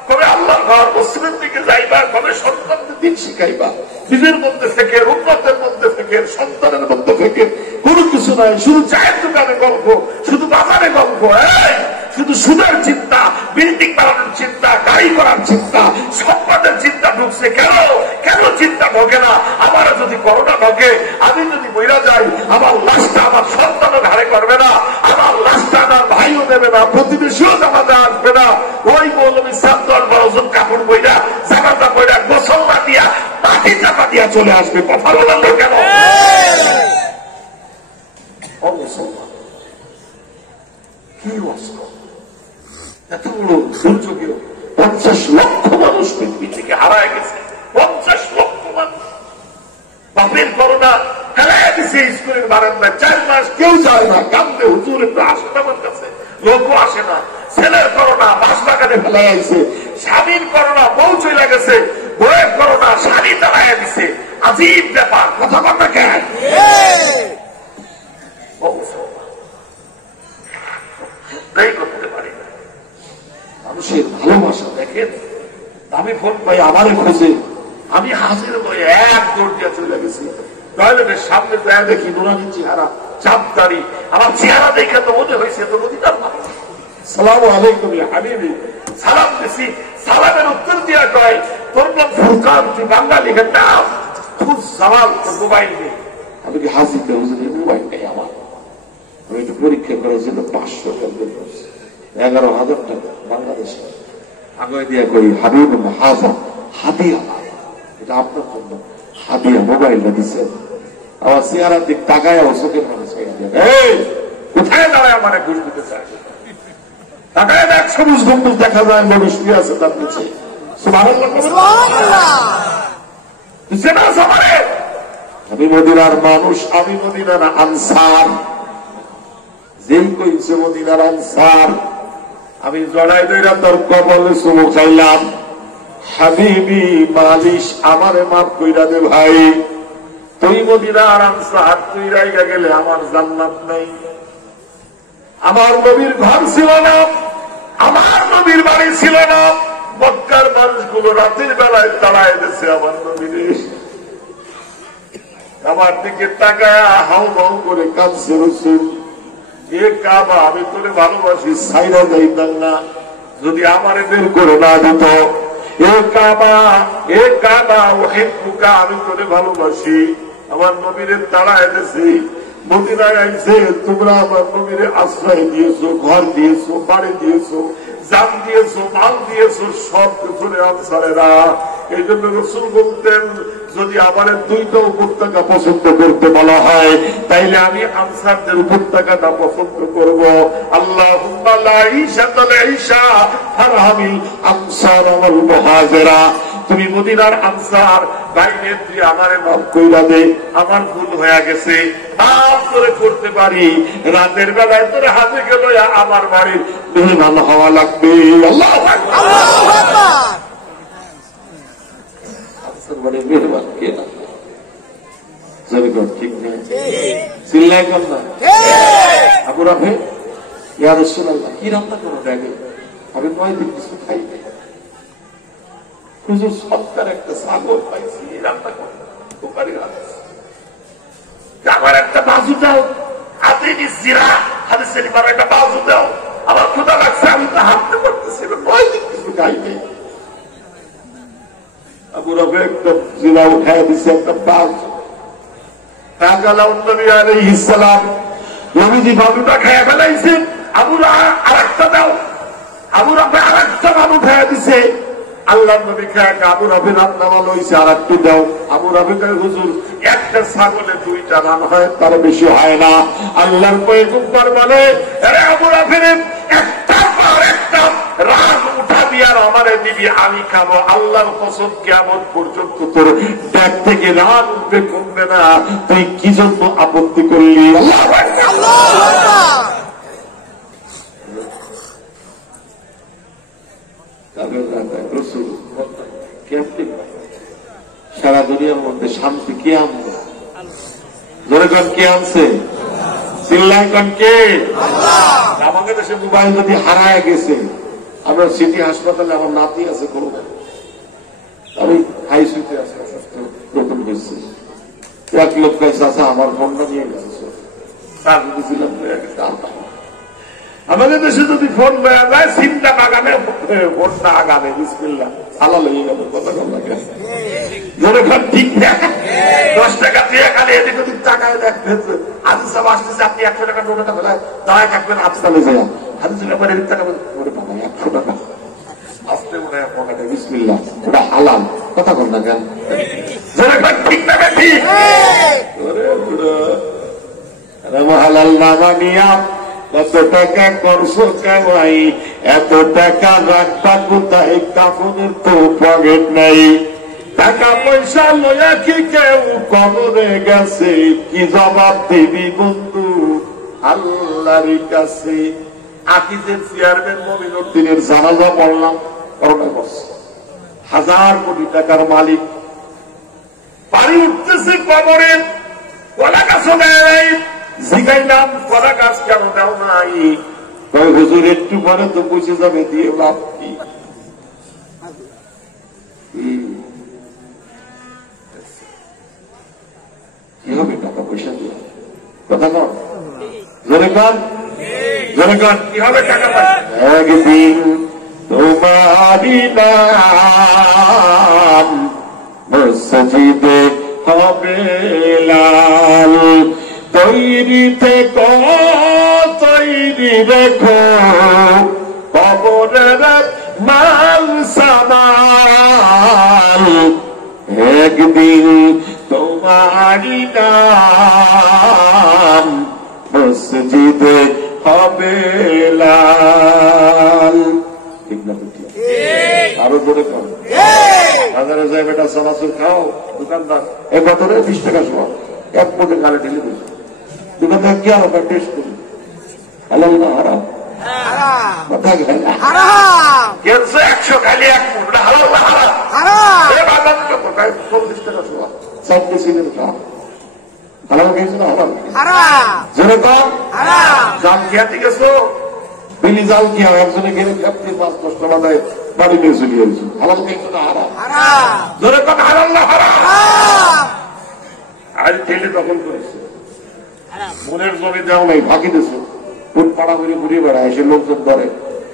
কবে আল্লাহর ঘর মসজিদের দিকে যাইবা? কবে সন্তানদের দিন শিখাইবা? নিজের মধ্যে থেকে, উন্নতের মধ্যে থেকে, সন্তানের মধ্যে থেকে কোনো কিছু নাই, শুধু চায়ের দোকানে গল্প, শুধু বাজারে গল্প, শুধু সুদের চিন্তা, বিল্ডিং বানানোর চিন্তা, গাড়ি করার চিন্তা, সম্পদের চিন্তা ঢুকছে। কেন কেন চিন্তা ঢোকে না? আমার যদি করোনা ঢোকে, আমি যদি বইরা যাই, আমার লাশটা আমার সন্তানের ঘাড়ে করবে না, আমার লাশটা আমার ভাইও দেবে না, প্রতিবেশীও জামাতে আসবে না। ওই মৌলবী সাদ্দার ওজন কাপড় বইরা, জামাতা বইরা, গোসল না দিয়া, মাটি চাপা দিয়া চলে আসবে। কথা বলেন না কেন? ও মুসলমান, কি অবস্থা! এত বড় দুর্যোগেও 50 লক্ষ মানুষ পৃথিবী থেকে হারায় গেছে। 50 লক্ষ মানুষ বাপের করোনা হারায় গেছে। স্কুলের বারান্দায় 4 মাস কেউ যায় না, কান্দে হুজুর চালাইছে, স্বামীর করোনা বউ চলে গেছে, বউয়ের করোনা স্বামী চালাইয়া দিছে। আজীব ব্যাপার, কথা কথা কেন করতে পারি না। মানুষের ভালোবাসা দেখেন, আমি ফোন পাই আমারে খোঁজে, আমি হাজির হয়ে এক দৌড় দিয়ে চলে গেছি টয়লেটের সামনে, দেয়া দেখি নুরানি চেহারা, চাপদারি। আমার চেহারা দেখে তো মনে হয়েছে তো মদিনার মানুষ। সালাম আলাইকুম হাবিবি, সালাম দিছি, সালামের উত্তর দিয়া কয় তোর নাম ফুরকান, তুই বাঙালি নাম, খুব সওয়াল, তোর মোবাইল নেই। আমি কি হাসিতে হুজুর মোবাইল নেই আমার। আমি একটু পরীক্ষা করার জন্য 500 টাকা বের করছি, 11,000 টাকা বাংলাদেশে। আগে দিয়া কই হাবিব হাজা হাদিয়া, এটা আপনার জন্য হাদিয়া, মোবাইলটা দিচ্ছেন। আমার চেহারার দিক তাকায় চোখের মানে কোথায় দাঁড়ায় আমার ঘুষ দিতে চায়, তাকায় দেখ সবুজ গম্বুজ দেখা যায়, মনুষ কি আছে তার নিচে। আমি মদিনার মানুষ, আমি মদিনার আনসার, যেই কইছে মদিনার আনসার, আমি জড়াই দইরা তোর কবলে চুমু খাইলাম। হাবিবি মালিশ আমারে মাফ কইরা দে ভাই, তুই মদিনার আনসার, তুই রাইগা গেলে আমার জান্নাত নাই। আমার নবীর ঘর ছিল না, আমার নবীর বাড়ি ছিল না, মক্কার মানুষগুলো রাতের বেলায় তাড়ায় দিয়েছে আমার নবীরে। আমার দিকে তাকায় হাউ হাউ করে কাঁদছে রসুল, এ কাবা আমি তোরে ভালোবাসি, সাইরা যাইতাম না যদি আমারে বের করে না দিত। এ কাবা ওহিব্বুকা, আমি তোরে ভালোবাসি। আমার নবীরে তাড়ায় দিয়েছি, মদিনায় আইছে, তোমরা আমার নবীরে আশ্রয় দিয়েছো, ঘর দিয়েছো, বাড়ি দিয়েছো, জান দিয়েছো, মাল দিয়েছো, সব কিছু আনসারেরা। এই জন্য রসুল বলতেন যদি আমার 2টা উপত্যকা পছন্দ করতে বলা হয়, তাইলে আমি আনসারদের উপত্যকাটা পছন্দ করব। আল্লাহুম্মা লা ঈশাতা ঈশা ফারহামিল আনসার ওয়াল মুহাজিরা, তুমি মদিনার আনসার বাইরে দিয়ে আমারে মাফ কইরা দে, আমার ভুল হয়ে গেছে, মাফ করে করতে পারি। রাতের বেলায় তোরে হাতে গেল আমার বাড়ির মেহমান হওয়া লাগবে। আল্লাহু আকবার, আল্লাহু আকবার। আনসার বাড়ির মেহমান কে না? ঠিক না? চিল্লাই কর না। আবু রাফি, ইয়া রাসূলুল্লাহ, কি রান্না করো দেখে? আমি 9 দিন কিছু খাই নাই, হুজুর সত্তর একটা ছাগল পাইছি, রান্না করো, আমার একটা বাজু দাও, হাতে জিরা হাতে সেলিমার একটা বাজু দাও, আমার ক্ষুধা লাগছে, আমি তো হাঁটতে পারতেছিল, 9 দিন কিছু খাইনি। আবু রাফি একটা জিরা উঠায় দিছে, একটা বাজু। নবী আলাইহিস সালাম নবীজি বাজুটা খেয়ে ফেলাইছেন, আরেকটা দাও। আবু রাফি আরেকটা বাজু খেয়ে দিছে। আল্লাহ নবী খেয়ে আবু রাফি রান্না ভালো হয়েছে, আর একটু দাও। আবু রাফি কয় হুজুর একটা ছাগলে 2টা রান হয়, তার বেশি হয় না। আল্লাহর পয়গম্বর বলে, আরে আবু রাফির একটা রান উঠা দিয়ার আমারে দিবি, আমি খাবো। আল্লাহর কসম কিয়ামত পর্যন্ত তোর ব্যাগ থেকে রান উঠবে, কমবে না। তুই কি জন্য আপত্তি করলি? আল্লাহু আকবার। সারা দুনিয়ার মধ্যে শান্তি কে আনবে? জোরে কোন কে আনছে? চিল্লাই কোন কে? আমাদের দেশে মোবাইল যদি হারায় গেছে, আমরা সিটি হাসপাতালে, আমার নাতি আছে করবেন, আমি হাইসুতে আছে, অসুস্থ, নতুন হয়েছে। এক লোক কাছে আছে, আমার ফোনটা নিয়ে গেছে, তার বুঝছিলাম হয়ে গেছে। আমাদের দেশে যদি ফোন দেওয়া যায়, সিমটা বাগানে, ফোনটা আগানে, বিসমিল্লাহ সালা লেগে গেল। কথা কম লাগে, ঠিক না? 10 টাকা দিয়ে খালি এদিক ওদিক টাকায় দেখবেন, আজ সব আসতেছে, আপনি 100 টাকা নোটটা ফেলায় দাঁড়ায় থাকবেন, আজকালে যায় হাদিস ব্যাপারে টাকা করে পাবেন 100 টাকা আসতে মনে হয় পকেটে, বিসমিল্লাহ, ওটা হালাল। কথা কম না কেন? ঠিক না? ঠিক হালাল না মানিয়া কত টাকা করছো কামাই, এত টাকা রাখবা কোথায়? কাপড়ের তো পকেট নাই। টাকা পয়সা লয়া কি কেউ কবরে গেছে? কি জবাব দিবি বন্ধু আল্লাহর কাছে? আকিজের চেয়ারম্যান মমিনুদ্দিনের জানাজা পড়লাম, করোনা করছে। 1000 কোটি টাকার মালিক পানি উঠতেছে কবরে, কলা গাছও দেয় নাই। জিগাইলাম কলা গাছ কেন দাও নাই? হুজুর একটু পরে তো বুঝে যাবে, দিয়ে লাভ কি? কি হবে টাকা পয়সা দিয়ে? কথা কন, জোরে কন, জোরে কন, কি হবে টাকা পয়সা? একদিন তোমারি নাম মসজিদে হবে লাল, তৈরি থেকে তৈরি রেখো কবরের মাল সামাল। একদিন তোমারি নাম মসজিদে হবে লাল। ঠিক না? আরো জোরে কর। বাজারে যায় বেটা চানাচুর খাও, দোকানদার এই বছরে 20 টাকা শোয়া, 1 মোটে গালে ঢেলে দিয়েছে। দোকানদার কি আলো টেস্ট করি, হালাল না হারাম? কথা কেনছে 100 খালি 1 মোট হালাল না হারাম? 40 টাকা শোয়া, 4 সিলের খা, হালাল খেয়েছে না হারাম? জোরে কর। জাল খেয়া ঠিক আছে, বিলি জাল খেয়া একজনে গেলে 5-10 টাকা দেয়, বাড়ি নিয়ে চলে যাচ্ছে, হালাল খেয়েছে না হারাম? জোরে কর, হালাল না হারাম? আজ ঠেলে দখল করেছে, মনের জমি দেওয়া নাই, ফাঁকি দিয়েছে, কোন পাড়া ঘুরে ঘুরিয়ে বেড়ায়, এসে লোকজন ধরে,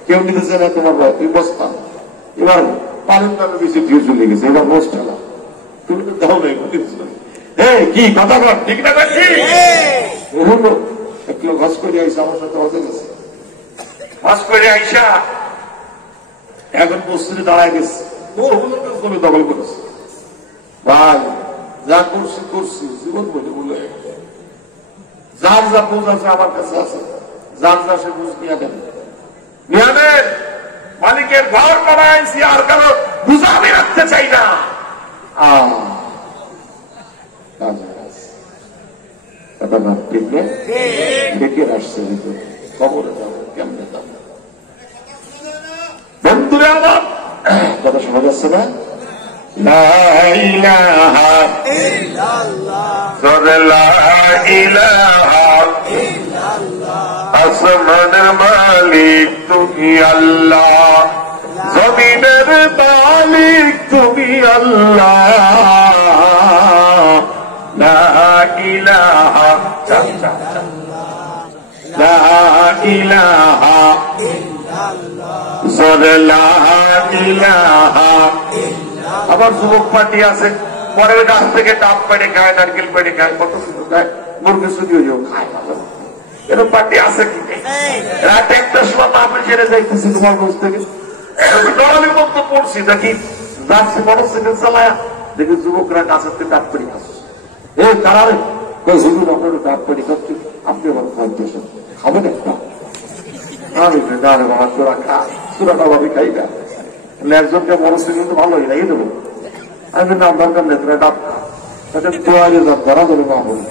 কেউ নিতেছে না তোমার তুই বস্তা, এবার পানির নামে বেশি দিয়ে চলে গেছে, এবার বস ঠেলা, তুমি তো দাও নাই, কি কথা কর, ঠিক না? এক লোক হজ করে আইসা আমার সাথে হজে গেছে, হজ করে আইসা এখন মসজিদে দাঁড়ায় গেছে, জমি দখল করেছে। ভাই যা করছি করছি, জীবন বলে বলে যার যা বুঝ আছে আমার কাছে আছে, যার যা সে বুঝ নিয়ে দেন, নিয়ে দেন। মালিকের ঘর বানাইছি, আর কারো বুঝা আমি রাখতে চাই না। ঠিক না? ডেকে আসছে খবরে যাবো, কেমনে যাবো? বন্ধুরা আমার কথা শোনা যাচ্ছে না? লা ইলাহা ইল্লাল্লাহ, লা ইলাহা ইল্লাল্লাহ, আসমানের মালিক তুমি আল্লাহ, জমিনের মালিক তুমি আল্লাহ, লা ইলাহা লা ইলাহা আবার যুবক পার্টি আছে, পরের গাছ থেকে ডাব পেড়ে খায়, নারকেল পেড়ে খায়, কত কিছু খায়, মুরগি সুদিও খায়। এরকম পার্টি আছে কি? রাত 1টার সময় মাহফিল ছেড়ে যাইতেছি তোমার গোছ থেকে, ডরালির মতো পড়ছি, দেখি যাচ্ছি মোটরসাইকেল চালায়, দেখি যুবকরা গাছের থেকে ডাব পেড়ে খাচ্ছে। এই কারারে হুজুর আপনার ডাব পেড়ে খাচ্ছি, আপনি আমার খাইতেছেন, খাবেন একটা? আমি আরে বাবা তোরা খা, তোরাটা ভাবি খাই না, একজনকে মোটরসাইকেল তো ভালোই নাই দেবো, আমি নাম দরকার নেই, তোরা ডাব খা, তোয়ারে যান ধরা ধরে মা বলি।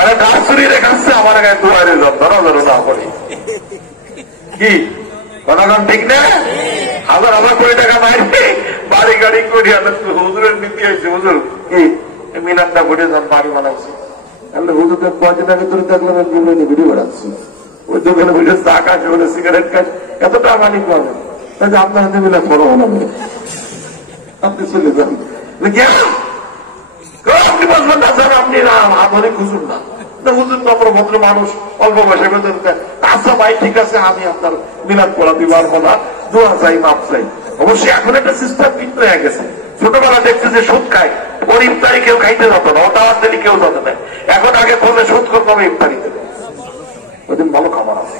আরে গাছ চুরিয়ে খাচ্ছে, আমার গায়ে তোয়ারে যান ধরা ধরো না বলি। কি কথা ঠিক না? 1000 কোটি টাকা মাইরে বাড়ি গাড়ি করি, হুজুরের নীতি হয়েছে, হুজুর কি মিনারটা ঘুরে যান বাড়ি বানাইছে, তাহলে হুজুরকে কয়দিন আগে ধরে দেখলাম ভিডিও বেড়াচ্ছি, ওই দোকানে বুঝে চা খাচ্ছে, বলে সিগারেট খাচ্ছে, এত টাকা মালিক পাবেন, তাহলে আপনার হাতে মিলে বড় হলো, আপনি চলে যান। আপনি বলবেন না স্যার আপনি আধুনিক হুজুর না, হুজুর তো আমরা ভদ্র মানুষ, অল্প বয়সের ভেতর। আচ্ছা ভাই ঠিক আছে, আমি আপনার মিলাদ পড়া দিবার কথা, দোয়া চাই, মাপ চাই। অবশ্যই এখন একটা সিস্টেম কিন্তু হয়ে গেছে, ছোটবেলা দেখছে যে সুদ খায়, ওর ইফতারি কেউ খাইতে যেত না, ওটা আর দিলে কেউ যেত না, এখন আগে বললে সুদ করতে হবে ইফতারি দেবে, ওইদিন ভালো খাবার আছে,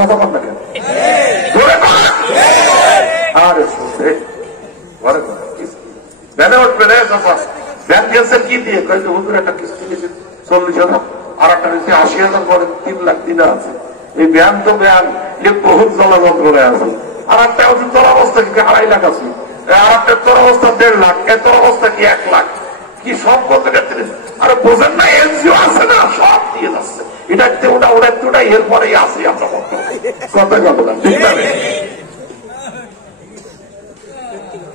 কথা বল না কেন? আরে শুনতে ঘরে ব্যানে উঠবে রে, ব্যান গেছেন কি দিয়ে? হুজুর একটা কিস্তি নিয়েছে 40,000, আর একটা নিয়েছে 80,000, পরে 3 লাখ দিনা আছে। এই ব্যান তো ব্যান, এ বহুত জলাজল করে আছে। আর একটা হচ্ছে তোর অবস্থা কি 2.5 লাখ আছে, আর একটা তোর অবস্থা 1.5 লাখ, তোর অবস্থা কি 1 লাখ। কি সব করতে যাচ্ছে আর বোঝেন না এনজিও আছে না সব দিয়ে যাচ্ছে এটাতে ওটা ওটাতে ওটা এরপরে আসি আমরা কথা কথা না ঠিক না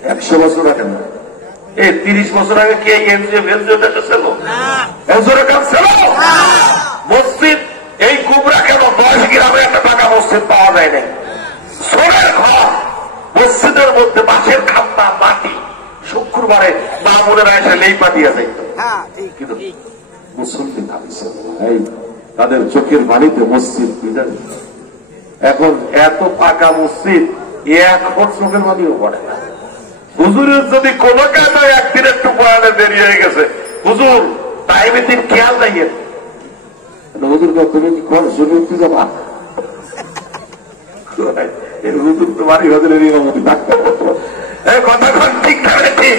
100 বছর আগে না এই 30 বছর আগে কে এনজিও ভেলজিওটা ছিল এনজিওর কাম ছিল মসজিদ এই কুবরা কেন 10 গ্রামে একটা টাকা মসজিদ পাওয়া যায় নাই সোনার ঘর মসজিদের মধ্যে বাঁশের খাম্বা মাটি শুক্রবারে মামুনেরা এসে লেইপা দিয়ে যাইত কিন্তু মুসল্লি থাকছে তাদের চোখের বাড়িতে মসজিদ এখন এত পাকা মসজিদ এখন চোখের বাড়িও পড়ে না হুজুরের যদি কোনো কাজে একদিন একটু পড়ালে দেরি হয়ে গেছে হুজুর টাইমে দিন খেয়াল রাখেন হুজুর তুমি কি কর জমি উঠতে যাবা হুজুর তো বাড়ি হজরের ইমামতি থাকতে কথা ঠিক থাকে ঠিক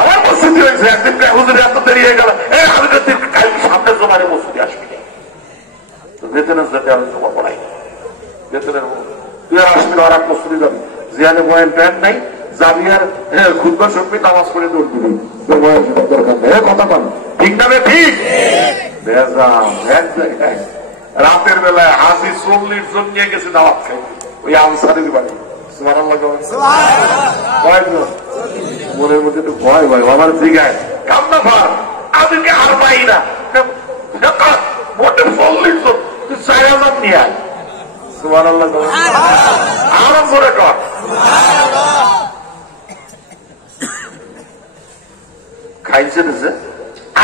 আমার মসজিদে হয়েছে একদিন হুজুর এত দেরি হয়ে গেল আমি যদি কাল সামনে জমারে মসজিদে আসবি বেতনের সাথে আমি জমা পড়াই বেতনের তুই আর আসবি আর এক মসজিদে যাবি জিয়ানে বয়ান প্যান্ট নাই যাবি আর খুদবা শুনবি নামাজ পড়ে দৌড় দিবি দরকার নেই কথা বল ঠিক না ঠিক এক জায়গায় রাতের বেলায় হাসি 40 জন নিয়ে গেছে দাওয়াত খাই ওই আনসারের বাড়ি মনের মধ্যে একটু ভয় ভয় আমার জিগায় কামনা ভার আজকে আর পাই না মোটে 40 জন তুই 4,000 নিয়ে আয় সুবহানাল্লাহ আরাম করে কর খাইছে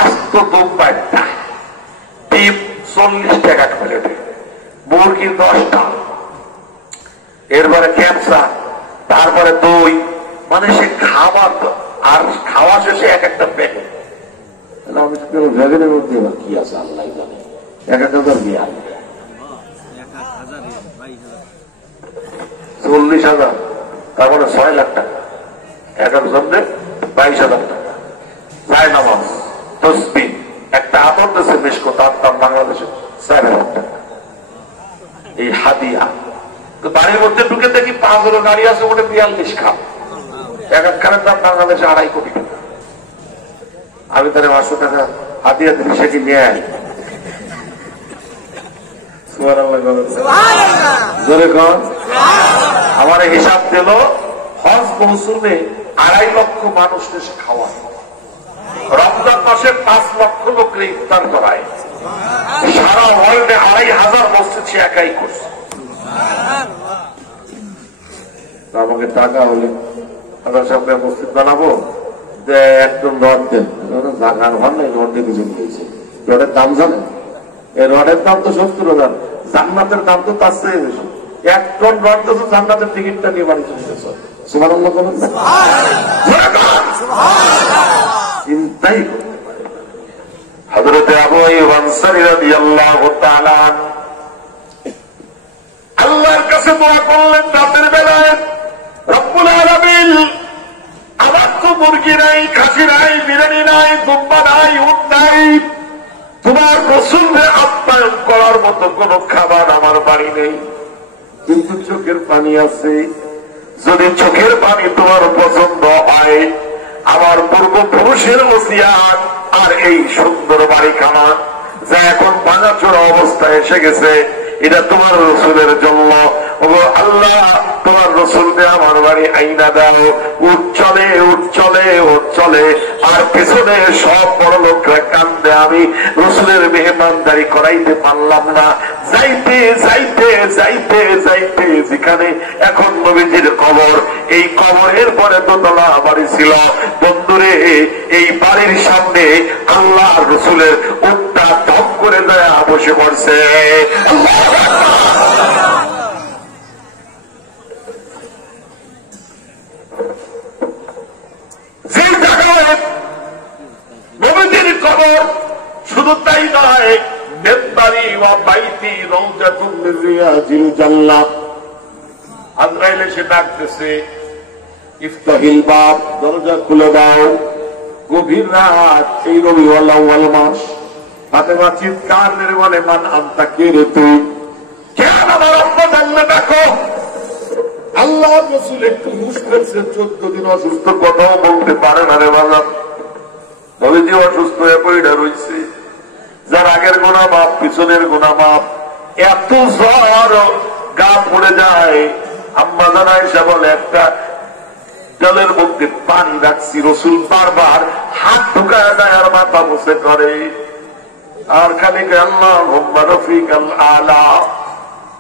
আস্ত দোম্বাইটা ডিম 40 টাকা করে দেয় মুরগি 10টা এরপরে ক্যাপসা তারপরে দই মানে সে খাবার আর খাওয়া শেষে এক একটা প্যাকেট আমি তো ভ্যাগনের মধ্যে কি আছে আল্লাহ জানে 1,000 দিয়ে 40,000 তারপরে 6 লাখ টাকা 11 জনে 22,000 টাকা চায় নামাজ তসবিহ একটা আদর দেশে মেশকো তার দাম বাংলাদেশে 4,000 টাকা এই হাদিয়া তো বাড়ির মধ্যে ঢুকে দেখি 5 গাড়ি আছে ওটা 42 খাপ এক একখানের দাম বাংলাদেশে 2.5 কোটি টাকা আমি তাহলে 500 টাকা হাদিয়া দিলে সেটি নিয়ে আয় আমার হিসাব দিল হজ মৌসুমে 2.5 লক্ষ মানুষ দেশে খাওয়ায় রমজান মাসে 5 লক্ষ লোককে ইফতার করায় সারা ওয়ার্ল্ডে 2,500 মসজিদ সে একাই করছে আমাকে টাকা হলে সামনে মসজিদ বানাবো যে একদম রড দেন জাগান হন না রড দিয়ে কিছু নিয়েছে রডের দাম জানেন এই রডের দাম তো 70,000 জান্নাতের দাম তো তার চেয়ে বেশি 1 টন রড তো জান্নাতের টিকিটটা নিয়ে বাড়ি চলে গেছে সুবহানাল্লাহ বলেন চিন্তাই করতে পারে হযরত আবু আইয়ুব আনসারী রাদিয়াল্লাহু তাআলা আল্লাহর কাছে দোয়া করলেন রাতের বেলায় রব্বুল আলামিন আমার তো মুরগি নাই খাসি নাই বিরিয়ানি নাই দুম্বা নাই উট নাই তোমার রাসূলকে আপ্যায়ন করার মতো কোন খাবার আমার বাড়ি নেই কিন্তু চোখের পানি আছে যদি চোখের পানি তোমার পছন্দ হয় আমার পূর্বপুরুষের ওসিয়াত আর এই সুন্দর বাড়িখানা যা এখন ভাঙাচোরা অবস্থায় এসে গেছে এটা তোমার রসুলের জন্য আল্লাহ তোমার রসুলকে আমার বাড়ি আইনা দাও উঠ চলে উঠ চলে উঠ চলে আর পেছনে সব বড় লোকরা কান্দে আমি রসুলের মেহমানদারি করাইতে পারলাম না যাইতে যাইতে যাইতে যাইতে যেখানে এখন নবীজির কবর এই কবরের পরে দোতলা বাড়ি ছিল বন্ধুরে এই বাড়ির সামনে আল্লাহ রসুলের উঠটা ধপ করে দেয়া বসে পড়ছে যে জায়গায় নবীজির কবর শুধু তাই নয় মেম্বারি ওয়া বাইতি রাউযাতুন মিন রিয়াজিল জান্নাহ আজরাইল এসে ডাকতেছে ইফতাহিল বাব দরজা খুলে দাও গভীর রাত এই রবিউল আউয়াল মাস ফাতেমা চিৎকার মেরে বলে মান আনতা কে রে তুই কেন আমার আম্মা জানলে দেখো আল্লাহ রাসূল একটু হুশ করছে 14 দিন অসুস্থ কথাও বলতে পারে না রে বাবা তবে যে অসুস্থ হয়ে পড়া রয়েছে, যার আগের গোনা মাপ, পিছনের গোনা মাপ, এত জ্বর গা পড়ে যায়। আম্মা জানা এসে বলে একটা জলের মধ্যে পানি রাখছি, রসুল বারবার হাত ঢুকায় দেয় আর মাথা মুছে করে, আর খালি আল্লাহ রফিক আলা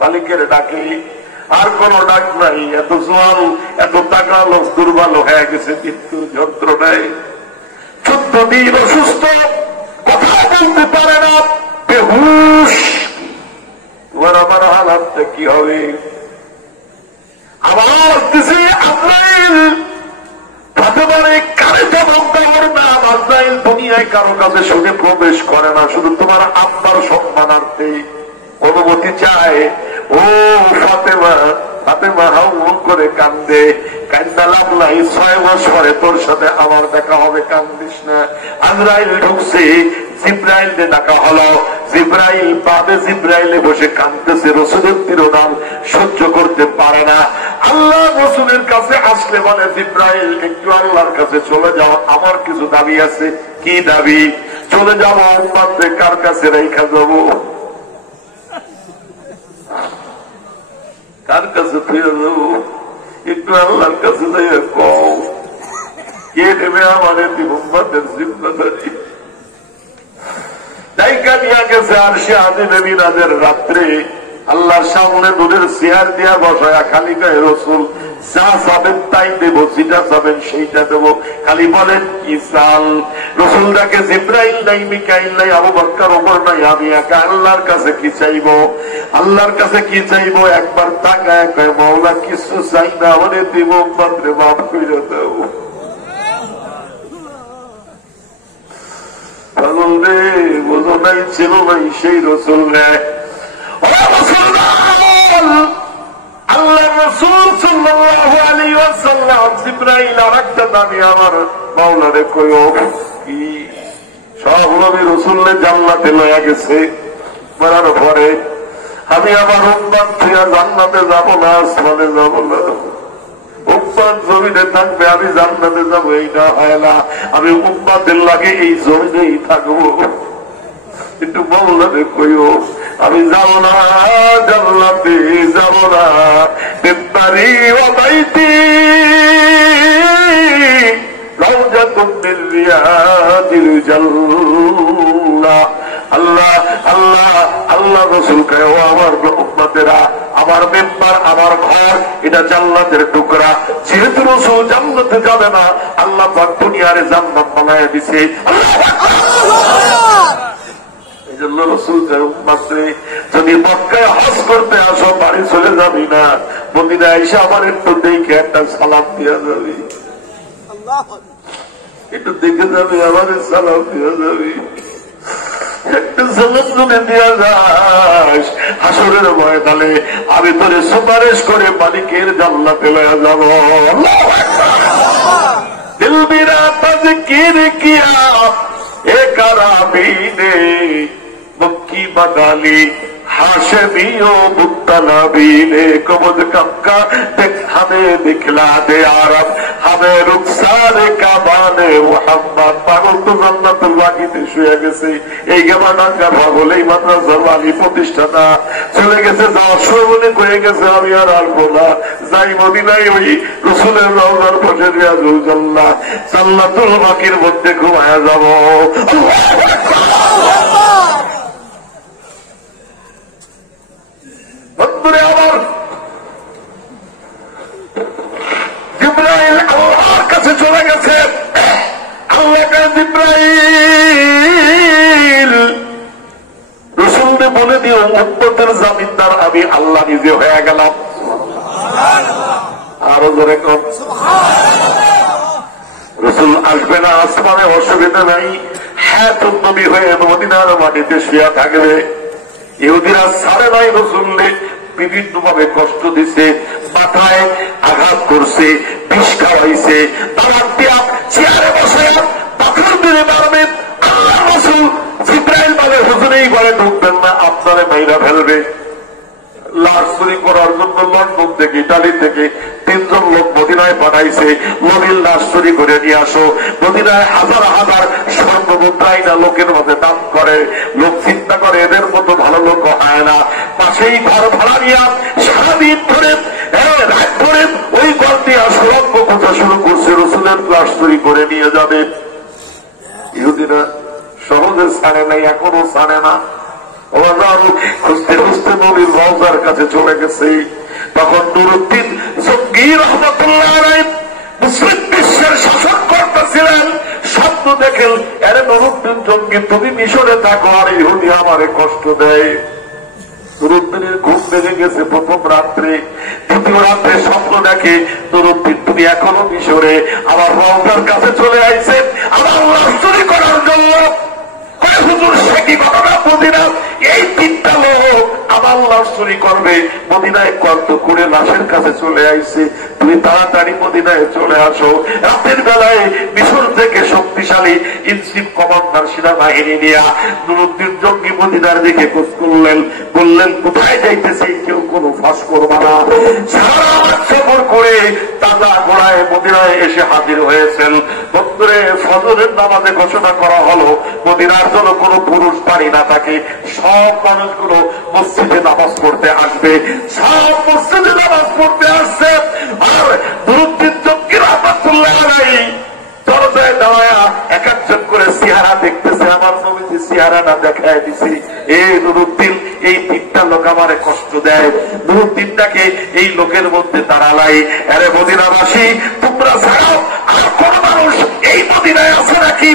মালিকের ডাকে, আর কোন ডাক নাই। এত জোয়াল, এত টাকা লোক দুর্বল হয়ে গেছে, মৃত্যুর যন্ত্রণায় 14 দিন অসুস্থ, কথা বলতে পারে না, বেহুশ। তোমার আমার হালাতটা কি হবে? আবার আসতেছে আজরাইল, ফাতেমারে কারেটা বন্ধর না। আজরাইল দুনিয়ায় কারো কাছে শুনে প্রবেশ করে না, শুধু তোমার আব্বার সম্মানার্থে অনুমতি চায়। ও ফাতেমা, ফাতেমা হাউ করে কান্দে, কান্দা লাগলাই 6 বছরে তোর সাথে আমার দেখা হবে, কান্দিস না। আজরাইল ঢুকছে, জিব্রাইলকে ডাকা হলো, জিব্রাইল বাবে জিব্রাইলে বসে কাঁদতেছে, রসুলের তিরোধান সহ্য করতে পারে না। আল্লাহ রসুলের কাছে আসলে বলে, জিব্রাইল একটু আল্লাহর কাছে চলে যাও, আমার কিছু দাবি আছে। কি দাবি? চলে যাবো উম্মতকে কার কাছে রেখা যাবো, কার কাছে ফিরে যাবো? একটু আল্লাহর কাছে যাইয়া কও, কে দেবে আমার উম্মতের জিম্মাদারি? দায়িকা নিয়ে গেছে আর সে আদিনে মিলাদের রাত্রে আল্লাহর সামনে দুধের চেয়ার দিয়া বসায়া খালি গায়ে রসুল যা চাবেন তাই দেবো, যেটা চাবেন সেইটা দেবো, খালি বলেন কি চাল। রসুল ডাকে, জিব্রাইল নাই, মিকাইল নাই, আবু বকর ওমর নাই, আমি একা আল্লাহর কাছে কি চাইবো? আল্লাহর কাছে কি চাইবো? একবার তাকায় কয়, মওলা কিছু চাই না, আমারে দিব, মাত্রে মাফ করে দাও। পাগল রে, বোঝো নাই, ছিল নাই সেই রসুল রে। আল্লাহ রাসূল সাল্লাল্লাহু আলাইহি ওয়াসাল্লাম জিবরাইল আরেকটা দাবি আমার মাওলারে কইও কি? সব নবী রাসূলকে জান্নাতে লয়া গেছে, মরার পরে আমি আমার উম্মত থেকে জান্নাতে যাব না, আসমানে যাব না। উম্মত জমিনে থাকবে, আমি জান্নাতে যাব, এইটা হয় না। আমি উম্মতের লাগে এই জমিনেই থাকবো। একটু মাওলারে কইও আমি যাব না, জান্নাতে যাব না। বিবারি ওয়া বাইতি রাউজাতুম মিন রিয়াদিল জান্নাহ। আল্লাহ আল্লাহ আল্লাহ রাসূল কয়, ও আমার উম্মতেরা, আমার মেম্বার, আমার ঘর এটা জান্নাতের টুকরা। যেহেতু রাসূল জান্নাতে যাবে না, আল্লাহ পাক দুনিয়ারে জান্নাত বানায় দিয়েছে। যদি মক্কায় হজ করতে আসো, বাড়ি চলে যাবি না, মদিনা এসে আমার একটু দেখে একটা সালাম দিয়া যাবি, একটু দেখে যাবি, আমার সালাম দিয়া যাবি, একটু সালাম করে দিয়া যাস। হাসরের ময়দানে আমি তোরে সুপারিশ করে মালিকের জান্নাতে লয়া যাব। দিল মেরা তাজকির কিয়া এক আরাবিনে মক্কি বাদালি हाशमियो मुत्तलबीने कबद कक्का हमें दिखला दे आरब हमें रुखसार काबाने मुहम्मद पागल तो জান্নাতুল্লাহিতে শুয়ে গেছে। এই গেমাডাঙ্গা পাগল, এই মাদ্রাসার ওয়ালি প্রতিষ্ঠাতা চলে গেছে, যাওয়ার সময় কয়ে গেছে আমি আর আসবো না, যাই মদিনায় ওই রসুলের রওজার পাশে রিয়াজুল জান্নাহ জান্নাতুল বাকির মধ্যে ঘুমায়া যাব। বন্ধুরে আমার, জিবরাইল আল্লাহর কাছে চলে গেছে। আল্লাহকে জিবরাইল রাসূলকে বলে দিও উম্মতের জামিনদার আমি আল্লাহ নিজে হয়ে গেলাম। আরো জোরে কম রাসূল আসবে না আসমানে, অসুবিধা নাই, হায়াতুন নবী হয়ে মদিনার মাটিতে শুয়ে থাকবে। ইহুদিরা ছাড়ে নাই রসুলকে, বিভিন্ন ভাবে কষ্ট দিছে, মাথায় আঘাত করছে, বিষ খাওয়াইছে, তালাক দিয়া চেয়ারে বসে পাথর দিয়ে মারবে। আল্লাহ রাসূল জিবরাইল বলে হুজুর এই ঘরে ঢুকবেন না, আপনারে মাইরা ফেলবে। লাশ চুরি করার জন্য লন্ডন থেকে, ইটালি থেকে 3 জন লোক মদিনা মদিনায় পাঠাইছে, নবীর লাশ চুরি করে নিয়ে আসো। মদিনায় হাজার হাজার স্বর্ণ মুদ্রাই না লোকের মধ্যে দান করে। লোক চিন্তা করে এদের মতো ভালো লোক হয় না। পাশেই ঘর ভাড়া নিয়ে সারাদিন ধরে রাত ধরে ওই ঘর দিয়ে সুরঙ্গ খোঁজা শুরু করছে, রসুলের লাশ চুরি করে নিয়ে যাবে। ইহুদিরা সহজে ছাড়ে নাই, এখনো ছাড়ে না। খুঁজতে খুঁজতে নবীর রওজার কাছে চলে গেছে। তখন নুরুদ্দিন জঙ্গি রহমতুল্লাহ আলাইহি মুসলিম বিশ্বের শাসন করতেছিলেন। স্বপ্ন দেখেন, আরে নুরুদ্দিন জঙ্গি তুমি মিশরে থাকো আর ইহুদি আমারে কষ্ট দেয়। নুরুদ্দিনের ঘুম ভেঙে গেছে প্রথম রাত্রে। দ্বিতীয় রাত্রে স্বপ্ন দেখে নুরুদ্দিন তুমি এখনো মিশরে আমার রওজার কাছে চলে আইছে আমার লাশ চুরি করার জন্য। হুজুর সে কি ঘটনা? মদিনা এই তিনটা লোক আমার লাশ চুরি করবে, মদিনায় কত করে লাশের কাছে চলে আইছে, তুমি তাড়াতাড়ি মদিনায় চলে আসো। রাতের বেলায় মিশর থেকে শক্তিশালী ইনসিপ কমান্ডার সেনাবাহিনী নিয়ে নুরুদ্দিন জঙ্গি মদিনার দিকে খোঁজ করলেন। বললেন কোথায় যাইতেছি, কেউ কোনো ফাঁস করবা না। সারা সফর করে তাজা ঘোড়ায় মদিনায় এসে হাজির হয়েছেন। বন্ধুরে, ফজরের নামাজে ঘোষণা করা হলো মদিনার জন্য কোনো পুরুষ বাড়ি না থাকে, সব মানুষগুলো মসজিদে নামাজ পড়তে আসবে। সব মসজিদে নামাজ পড়তে আসছে। আর নুরুদ্দিন জঙ্গি রহমাতুল্লাহ আলাইহি দরজায় দাঁড়ায়া এক একজন করে চেহারা দেখতেছে। আমার নবীজি চেহারাটা দেখায় দিছি, এ নুরুদ্দিন এই তিনটা লোক আমারে কষ্ট দেয়। নুরুদ্দিনটাকে এই লোকের মধ্যে দাঁড়ালাই। আরে মদিনাবাসী তোমরা ছাড়াও আর কোন মানুষ এই মদিনায় আছে নাকি?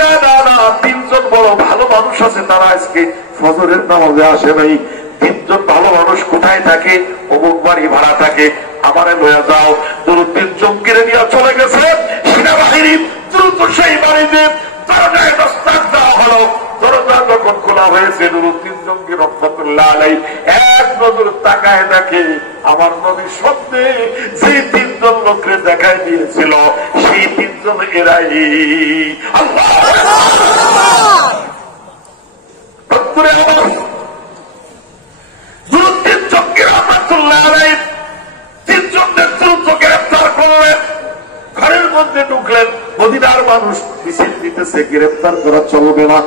না না না, তিনজন বড় ভালো মানুষ আছে, তারা আজকে ফজরের নামাজে আসে নাই। তিনজন ভালো মানুষ কোথায় থাকে? অমুক বাড়ি ভাড়া থাকে, আমারে লয়ে যাও। নুরুদ্দিন জঙ্গিরে নিয়ে চলে গেছে সেনাবাহিনী। দ্রুত সেই বাড়িতে দরজায় দস্তক দেওয়া হলো। দরজা যখন খোলা হয়েছে, নুরুদ্দিন জঙ্গি রহমাতুল্লাহ আলাইহি এক নজর তাকায় দেখে আমার নবী স্বপ্নে যে তিনজন লোককে দেখায় দিয়েছিল সেই তিনজন এরাই। আল্লাহ নুরুদ্দিন জঙ্গি রহমাতুল্লাহ আলাইহি তিনজনের দ্রুত গ্রেফতার করলেন, ঘরের মধ্যে ঢুকলেন। মদিনার মানুষ মিছিল দিতেছে, গ্রেফতার করা চলবে না,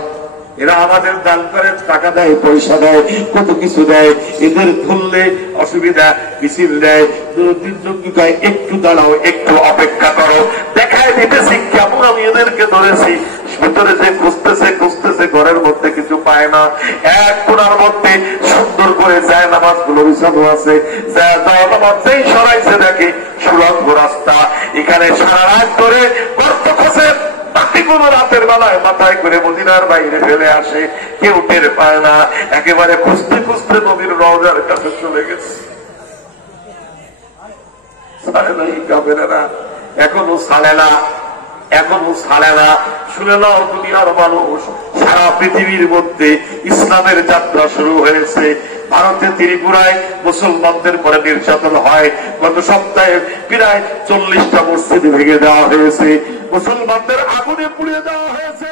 এরা আমাদের দান করে, টাকা দেয়, পয়সা দেয়, কত কিছু দেয়, এদের ধরলে অসুবিধা, মিছিল দেয়। নুরুদ্দিন জঙ্গি কয় একটু দাঁড়াও, একটু অপেক্ষা করো, দেখায় দিতেছি কেমন আমি এদেরকে ধরেছি। ভিতরে যে খুঁজতেছে খুঁজতেছে, ঘরের মধ্যে কিছু পায় না। এক কোণার মধ্যে সুন্দর করে যায় নামাজ গুলো বিছানো আছে। যেই সরাইছে দেখে সুরঙ্গ রাস্তা। এখানে সারা রাত ধরে গর্ত খোঁজে, বাকিগুলো রাতের বেলায় মাথায় করে মদিনার বাইরে ফেলে আসে, কেউ টের পায় না। একেবারে খুঁজতে খুঁজতে নবীর রওজার কাছে চলে গেছে। এখনো ছাড়ে না, এখনো ছাড়ে না। শুনে নাও দুনিয়ার মানুষ, সারা পৃথিবীর মধ্যে ইসলামের যাত্রা শুরু হয়েছে। ভারতে ত্রিপুরায় মুসলমানদের পরে নির্যাতন হয়। গত সপ্তাহে প্রায় 40টা মসজিদ ভেঙে দেওয়া হয়েছে, মুসলমানদের আগুনে পুড়িয়ে দেওয়া হয়েছে।